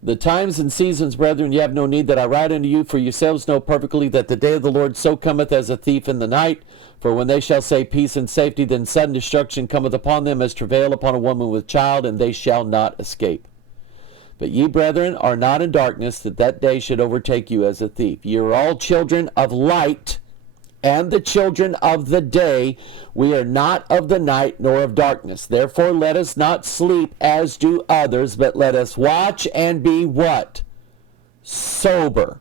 The times and seasons, brethren, ye have no need that I write unto you, for yourselves know perfectly that the day of the Lord so cometh as a thief in the night. For when they shall say peace and safety, then sudden destruction cometh upon them as travail upon a woman with child, and they shall not escape. But ye, brethren, are not in darkness, that that day should overtake you as a thief. Ye are all children of light, and the children of the day. We are not of the night nor of darkness. Therefore let us not sleep as do others, but let us watch and be what? Sober.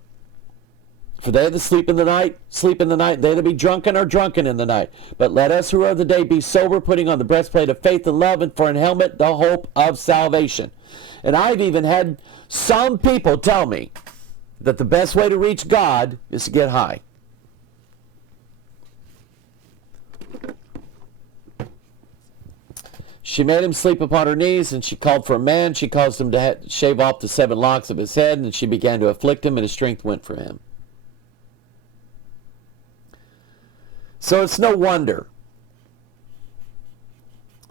For they that sleep in the night, sleep in the night. They that be drunken are drunken in the night. But let us who are of the day be sober, putting on the breastplate of faith and love, and for an helmet the hope of salvation. And I've even had some people tell me that the best way to reach God is to get high. She made him sleep upon her knees, and she called for a man. She caused him to shave off the 7 locks of his head, and she began to afflict him, and his strength went from him. So it's no wonder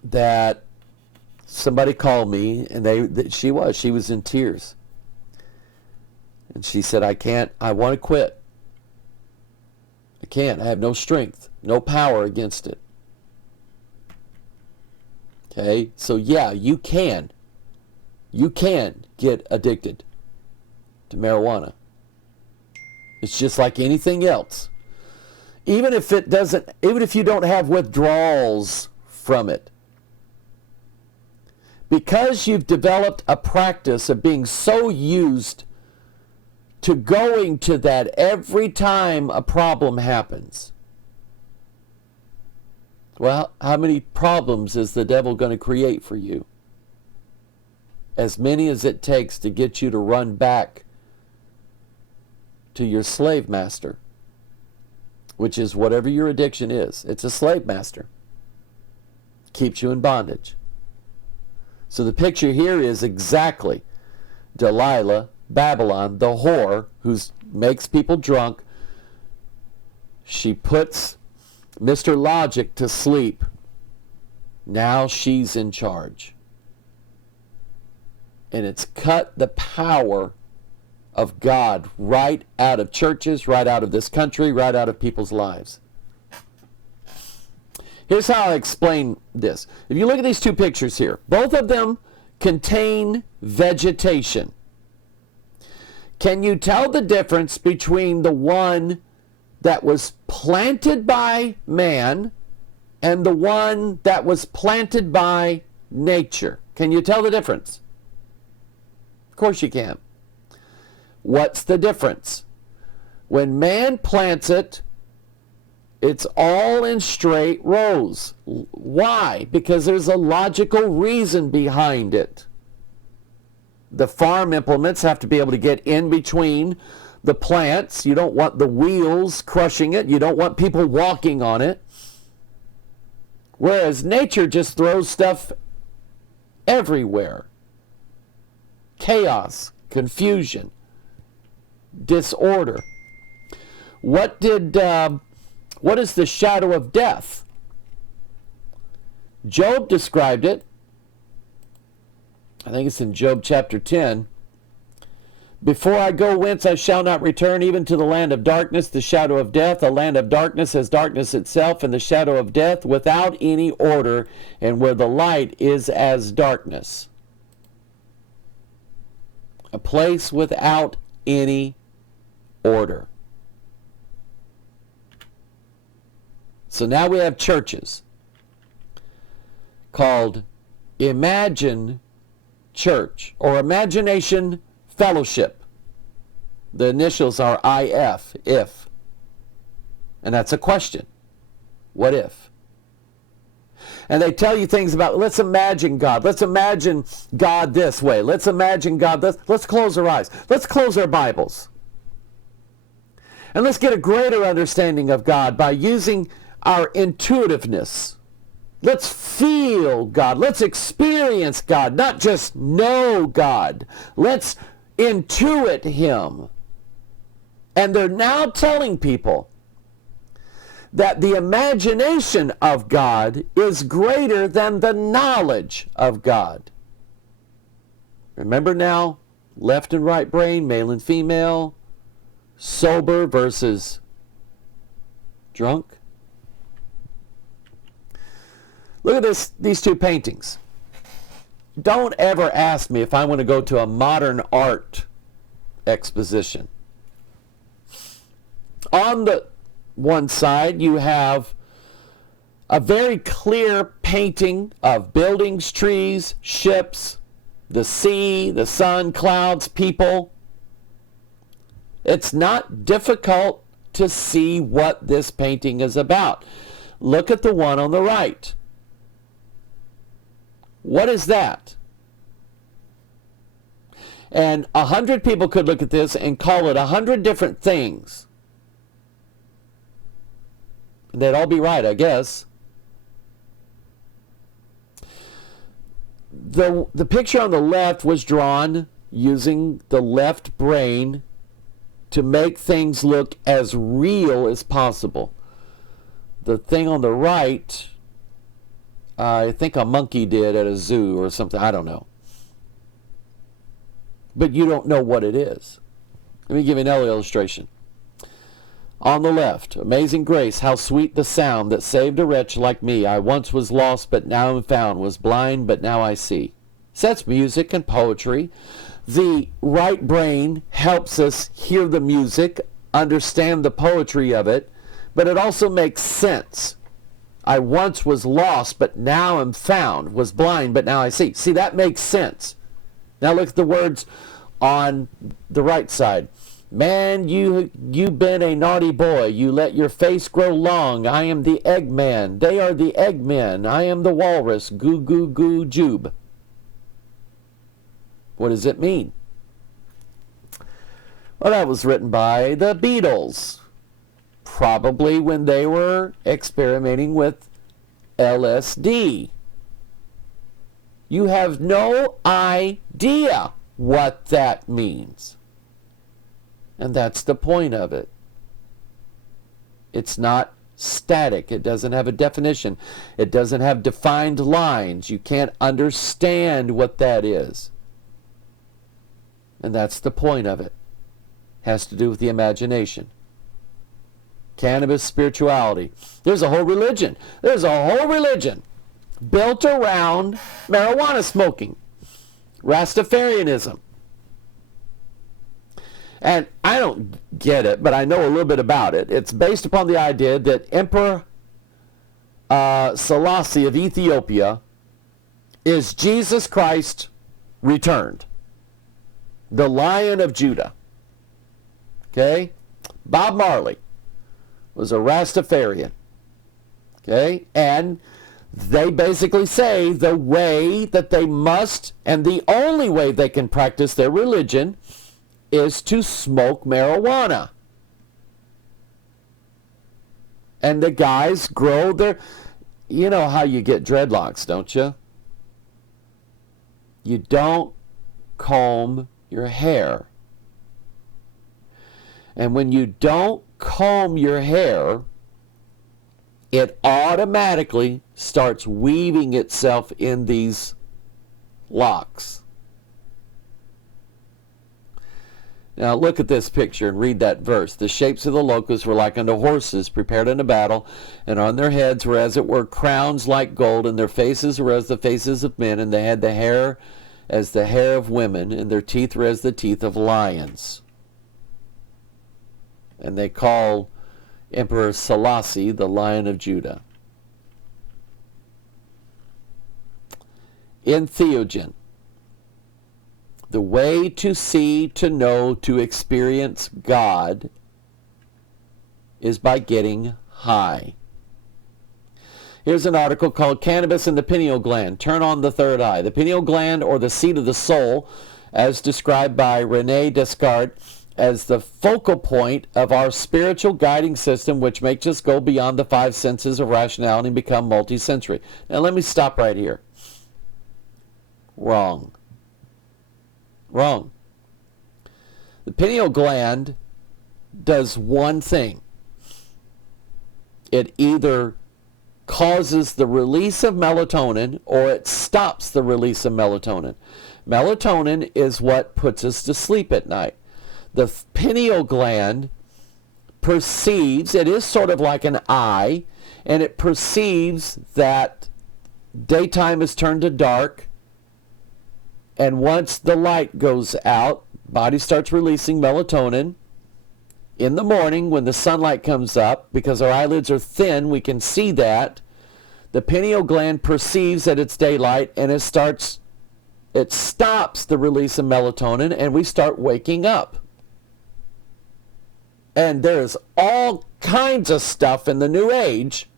that somebody called me, and she was in tears. And she said, I want to quit. I can't. I have no strength, no power against it. Okay, so yeah, you can get addicted to marijuana. It's just like anything else. Even if you don't have withdrawals from it. Because you've developed a practice of being so used to going to that every time a problem happens. Well, how many problems is the devil going to create for you? As many as it takes to get you to run back to your slave master, which is whatever your addiction is. It's a slave master. Keeps you in bondage. So the picture here is exactly Delilah, Babylon, the whore, who makes people drunk. She puts Mr. Logic to sleep. Now she's in charge. And it's cut the power of God right out of churches, right out of this country, right out of people's lives. Here's how I explain this. If you look at these two pictures here, both of them contain vegetation. Can you tell the difference between the one that was planted by man and the one that was planted by nature? Can you tell the difference? Of course you can. What's the difference? When man plants it, it's all in straight rows. Why? Because there's a logical reason behind it. The farm implements have to be able to get in between the plants. You don't want the wheels crushing it. You don't want people walking on it. Whereas nature just throws stuff everywhere. Chaos, confusion, disorder. What is the shadow of death? Job described it. I think it's in Job chapter 10. Before I go whence I shall not return, even to the land of darkness, the shadow of death, a land of darkness as darkness itself, and the shadow of death without any order, and where the light is as darkness. A place without any order. So now we have churches called Imagine Church or Imagination Fellowship. The initials are IF, if. And that's a question. What if? And they tell you things about, let's imagine God. Let's imagine God this way. Let's imagine God this. Let's close our eyes. Let's close our Bibles. And let's get a greater understanding of God by using our intuitiveness. Let's feel God. Let's experience God, not just know God. Let's intuit Him. And they're now telling people that the imagination of God is greater than the knowledge of God. Remember now, left and right brain, male and female, sober versus drunk. Look at these two paintings. Don't ever ask me if I want to go to a modern art exposition. On the one side, you have a very clear painting of buildings, trees, ships, the sea, the sun, clouds, people. It's not difficult to see what this painting is about. Look at the one on the right. What is that? And 100 people could look at this and call it 100 different things. They'd all be right, I guess. The picture on the left was drawn using the left brain to make things look as real as possible. The thing on the right, I think a monkey did at a zoo or something. I don't know. But you don't know what it is. Let me give you another illustration. On the left, amazing grace, how sweet the sound that saved a wretch like me. I once was lost, but now am found, was blind, but now I see. So that's music and poetry. The right brain helps us hear the music, understand the poetry of it, but it also makes sense. I once was lost, but now am found, was blind, but now I see. See, that makes sense. Now look at the words on the right side. Man, you been a naughty boy. You let your face grow long. I am the Eggman. They are the Eggmen. I am the walrus. Goo, goo, goo, jube. What does it mean? Well, that was written by the Beatles. Probably when they were experimenting with LSD. You have no idea what that means. And that's the point of it. It's not static. It doesn't have a definition. It doesn't have defined lines. You can't understand what that is. And that's the point of it. It has to do with the imagination. Cannabis spirituality. There's a whole religion. There's a whole religion built around marijuana smoking. Rastafarianism. And I don't get it, but I know a little bit about it. It's based upon the idea that Emperor Selassie of Ethiopia is Jesus Christ returned. The Lion of Judah. Okay? Bob Marley was a Rastafarian. Okay? And they basically say the way that they must, and the only way they can practice their religion, is to smoke marijuana. And the guys grow their... You know how you get dreadlocks, don't you? You don't comb your hair. And when you don't comb your hair, it automatically starts weaving itself in these locks. Now look at this picture and read that verse. The shapes of the locusts were like unto horses prepared unto battle, and on their heads were as it were crowns like gold, and their faces were as the faces of men, and they had the hair as the hair of women, and their teeth were as the teeth of lions. And they call Emperor Selassie the Lion of Judah. Entheogen. The way to see, to know, to experience God is by getting high. Here's an article called Cannabis and the Pineal Gland. Turn on the third eye. The pineal gland, or the seat of the soul, as described by René Descartes, as the focal point of our spiritual guiding system, which makes us go beyond the five senses of rationality and become multisensory. Now let me stop right here. Wrong. Wrong. The pineal gland does one thing. It either causes the release of melatonin or it stops the release of melatonin. Melatonin is what puts us to sleep at night. The pineal gland perceives, it is sort of like an eye, and it perceives that daytime is turned to dark, and once the light goes out, body starts releasing melatonin. In the morning, when the sunlight comes up, because our eyelids are thin, we can see that. The pineal gland perceives that it's daylight, and it stops the release of melatonin, and we start waking up. And there's all kinds of stuff in the New Age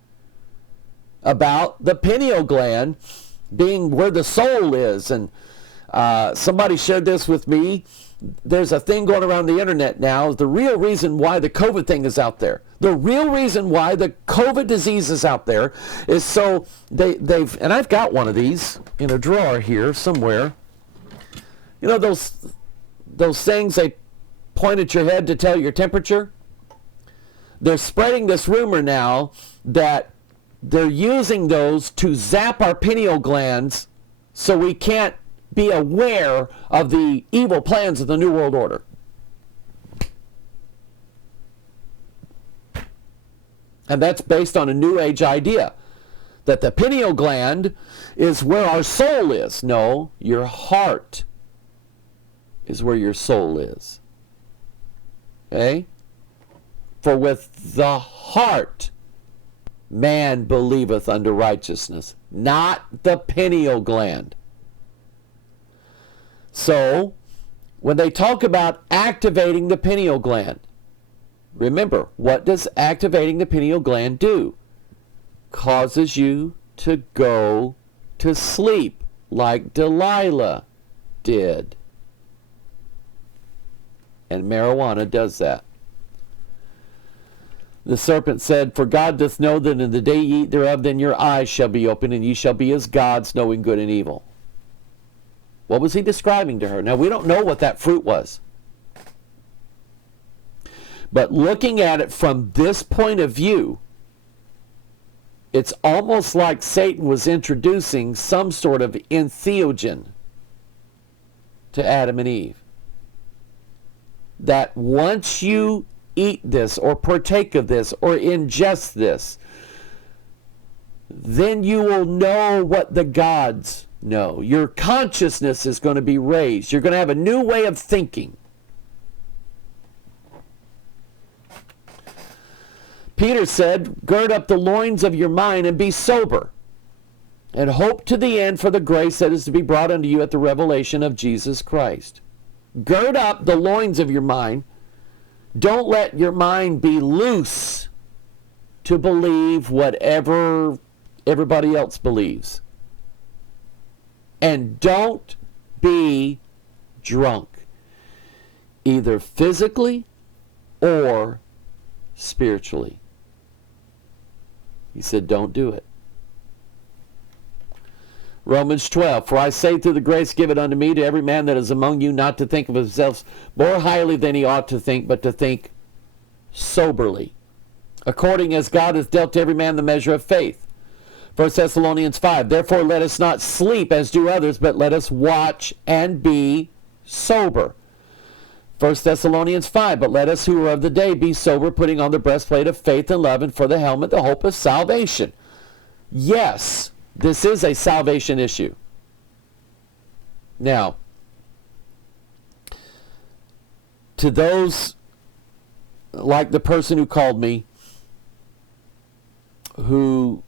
about the pineal gland being where the soul is. And somebody shared this with me. There's a thing going around the internet now. The real reason why the COVID thing is out there, the real reason why the COVID disease is out there is so they've, and I've got one of these in a drawer here somewhere. You know those things they point at your head to tell your temperature? They're spreading this rumor now that they're using those to zap our pineal glands so we can't be aware of the evil plans of the New World Order. And that's based on a New Age idea that the pineal gland is where our soul is. No, your heart is where your soul is. Okay? For with the heart man believeth unto righteousness, not the pineal gland. So, when they talk about activating the pineal gland, remember, what does activating the pineal gland do? Causes you to go to sleep, like Delilah did. And marijuana does that. The serpent said, For God doth know that in the day ye eat thereof, then your eyes shall be opened, and ye shall be as gods, knowing good and evil. What was he describing to her? Now, we don't know what that fruit was. But looking at it from this point of view, it's almost like Satan was introducing some sort of entheogen to Adam and Eve. That once you eat this or partake of this or ingest this, then you will know what the gods know. Your consciousness is going to be raised. You're going to have a new way of thinking. Peter said, Gird up the loins of your mind and be sober, and hope to the end for the grace that is to be brought unto you at the revelation of Jesus Christ. Gird up the loins of your mind. Don't let your mind be loose to believe whatever everybody else believes. And don't be drunk, either physically or spiritually. He said, don't do it. Romans 12, For I say through the grace given unto me to every man that is among you not to think of himself more highly than he ought to think, but to think soberly, according as God hath dealt to every man the measure of faith. 1 Thessalonians 5, Therefore let us not sleep as do others, but let us watch and be sober. 1 Thessalonians 5, But let us who are of the day be sober, putting on the breastplate of faith and love, and for the helmet the hope of salvation. Yes, this is a salvation issue. Now, to those like the person who called me, who,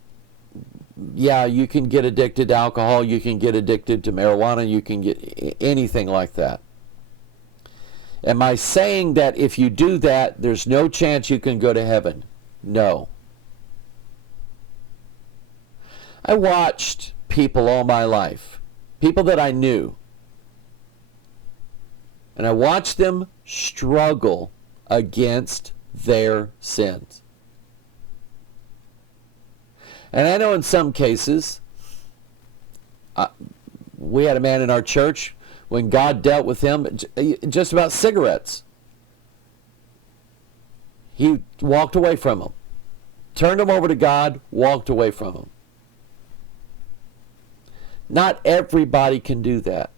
yeah, you can get addicted to alcohol, you can get addicted to marijuana, you can get anything like that. Am I saying that if you do that, there's no chance you can go to heaven? No. I watched people all my life, people that I knew, and I watched them struggle against their sins. And I know in some cases, we had a man in our church, when God dealt with him just about cigarettes, he walked away from them, turned them over to God, walked away from them. Not everybody can do that.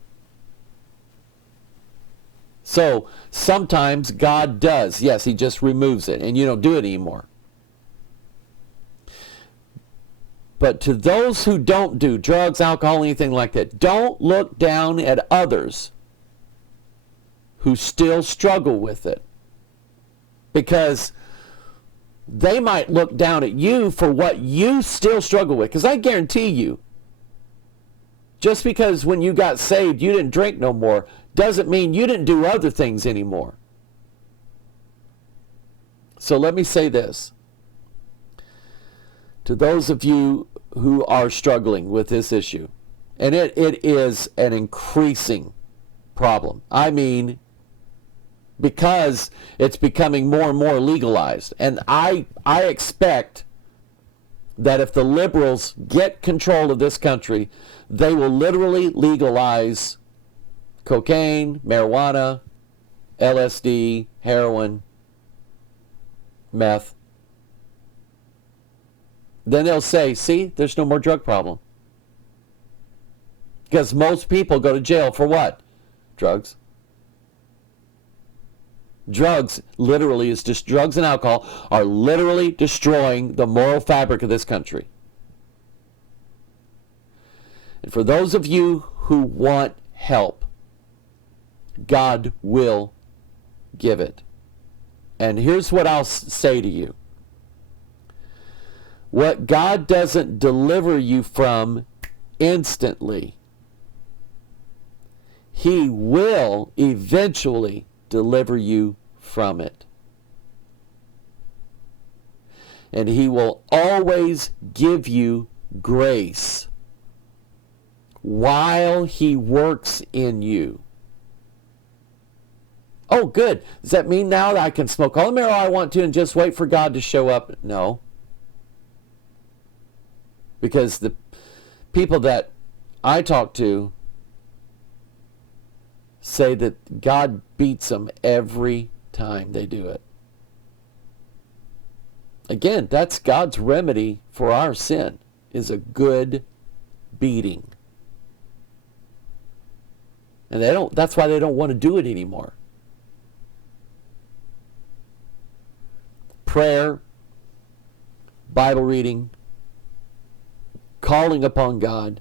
So sometimes God does. Yes, he just removes it and you don't do it anymore. But to those who don't do drugs, alcohol, anything like that, don't look down at others who still struggle with it. Because they might look down at you for what you still struggle with. Because I guarantee you, just because when you got saved you didn't drink no more, doesn't mean you didn't do other things anymore. So let me say this. To those of you who are struggling with this issue, and it is an increasing problem. I mean, because it's becoming more and more legalized. And I expect that if the liberals get control of this country, they will literally legalize cocaine, marijuana, LSD, heroin, meth. Then they'll say, see, there's no more drug problem. Because most people go to jail for what? Drugs. Drugs literally is just, drugs and alcohol are literally destroying the moral fabric of this country. And for those of you who want help, God will give it. And here's what I'll say to you. What God doesn't deliver you from instantly, He will eventually deliver you from it. And He will always give you grace while He works in you. Oh, good. Does that mean now that I can smoke all the marijuana I want to and just wait for God to show up? No. Because the people that I talk to say that God beats them every time they do it. Again, that's God's remedy for our sin, is a good beating. And that's why they don't want to do it anymore. Prayer, Bible reading, calling upon God,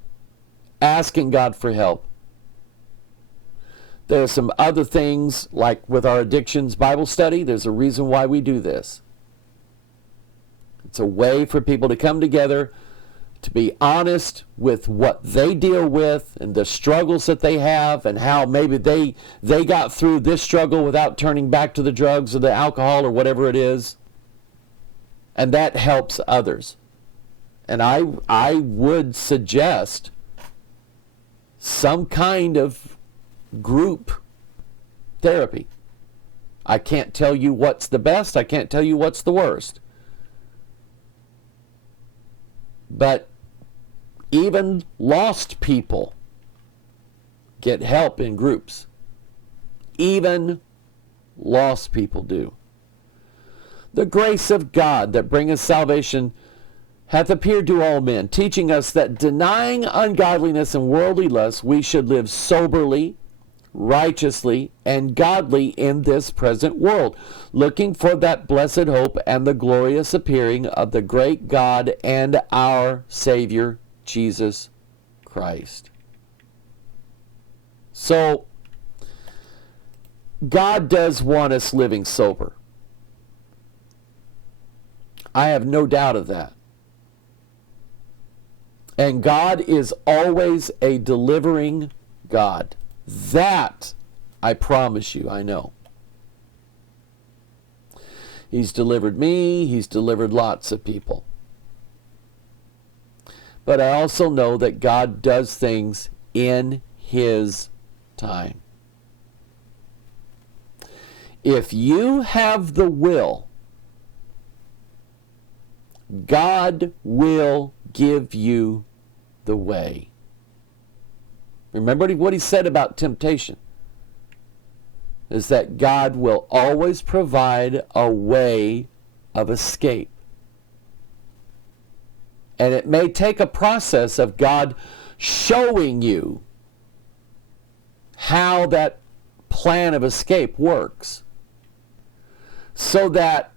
asking God for help. There are some other things, like with our addictions Bible study. There's a reason why we do this. It's a way for people to come together, to be honest with what they deal with and the struggles that they have, and how maybe they got through this struggle without turning back to the drugs or the alcohol or whatever it is. And that helps others. And I would suggest some kind of group therapy. I can't tell you what's the best. I can't tell you what's the worst. But even lost people get help in groups. Even lost people do. The grace of God that bringeth salvation hath appeared to all men, teaching us that denying ungodliness and worldly lust, we should live soberly, righteously, and godly in this present world, looking for that blessed hope and the glorious appearing of the great God and our Savior, Jesus Christ. So, God does want us living sober. I have no doubt of that. And God is always a delivering God. That, I promise you, I know. He's delivered me. He's delivered lots of people. But I also know that God does things in His time. If you have the will, God will give you the way. Remember what He said about temptation, is that God will always provide a way of escape. And it may take a process of God showing you how that plan of escape works, so that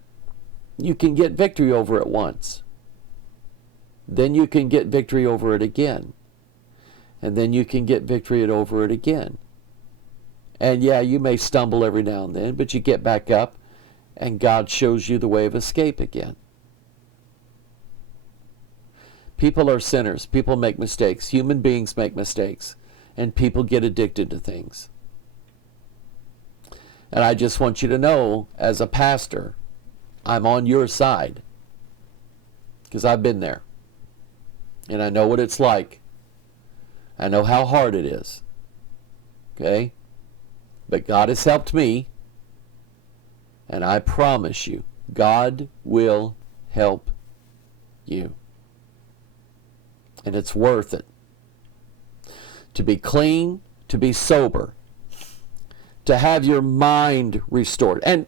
you can get victory over it once. Then you can get victory over it again. And then you can get victory over it again. And yeah, you may stumble every now and then, but you get back up and God shows you the way of escape again. People are sinners. People make mistakes. Human beings make mistakes. And people get addicted to things. And I just want you to know, as a pastor, I'm on your side. Because I've been there. And I know what it's like. I know how hard it is. Okay? But God has helped me. And I promise you, God will help you. And it's worth it. To be clean, to be sober, to have your mind restored. And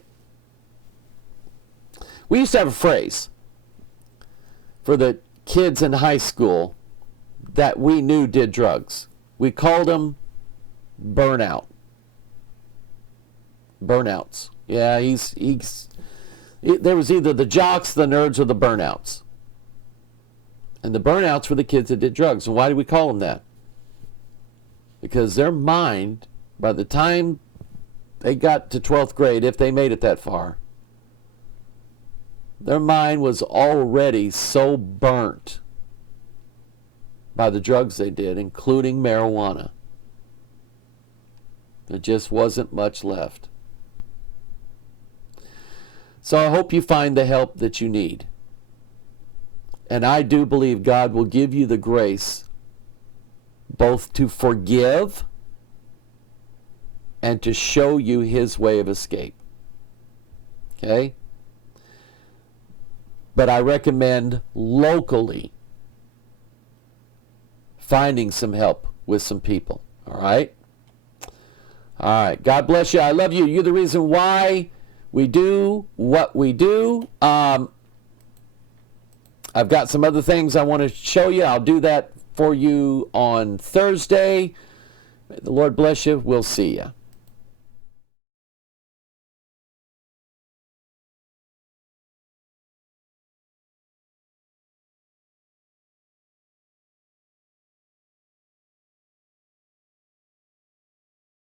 we used to have a phrase for the kids in high school that we knew did drugs. We called them burnout. Burnouts. Yeah, there was either the jocks, the nerds, or the burnouts. And the burnouts were the kids that did drugs. And why do we call them that? Because their mind, by the time they got to 12th grade, if they made it that far, their mind was already so burnt by the drugs they did, including marijuana. There just wasn't much left. So I hope you find the help that you need. And I do believe God will give you the grace both to forgive and to show you His way of escape. Okay? But I recommend locally finding some help with some people. All right? All right. God bless you. I love you. You're the reason why we do what we do. I've got some other things I want to show you. I'll do that for you on Thursday. May the Lord bless you. We'll see you.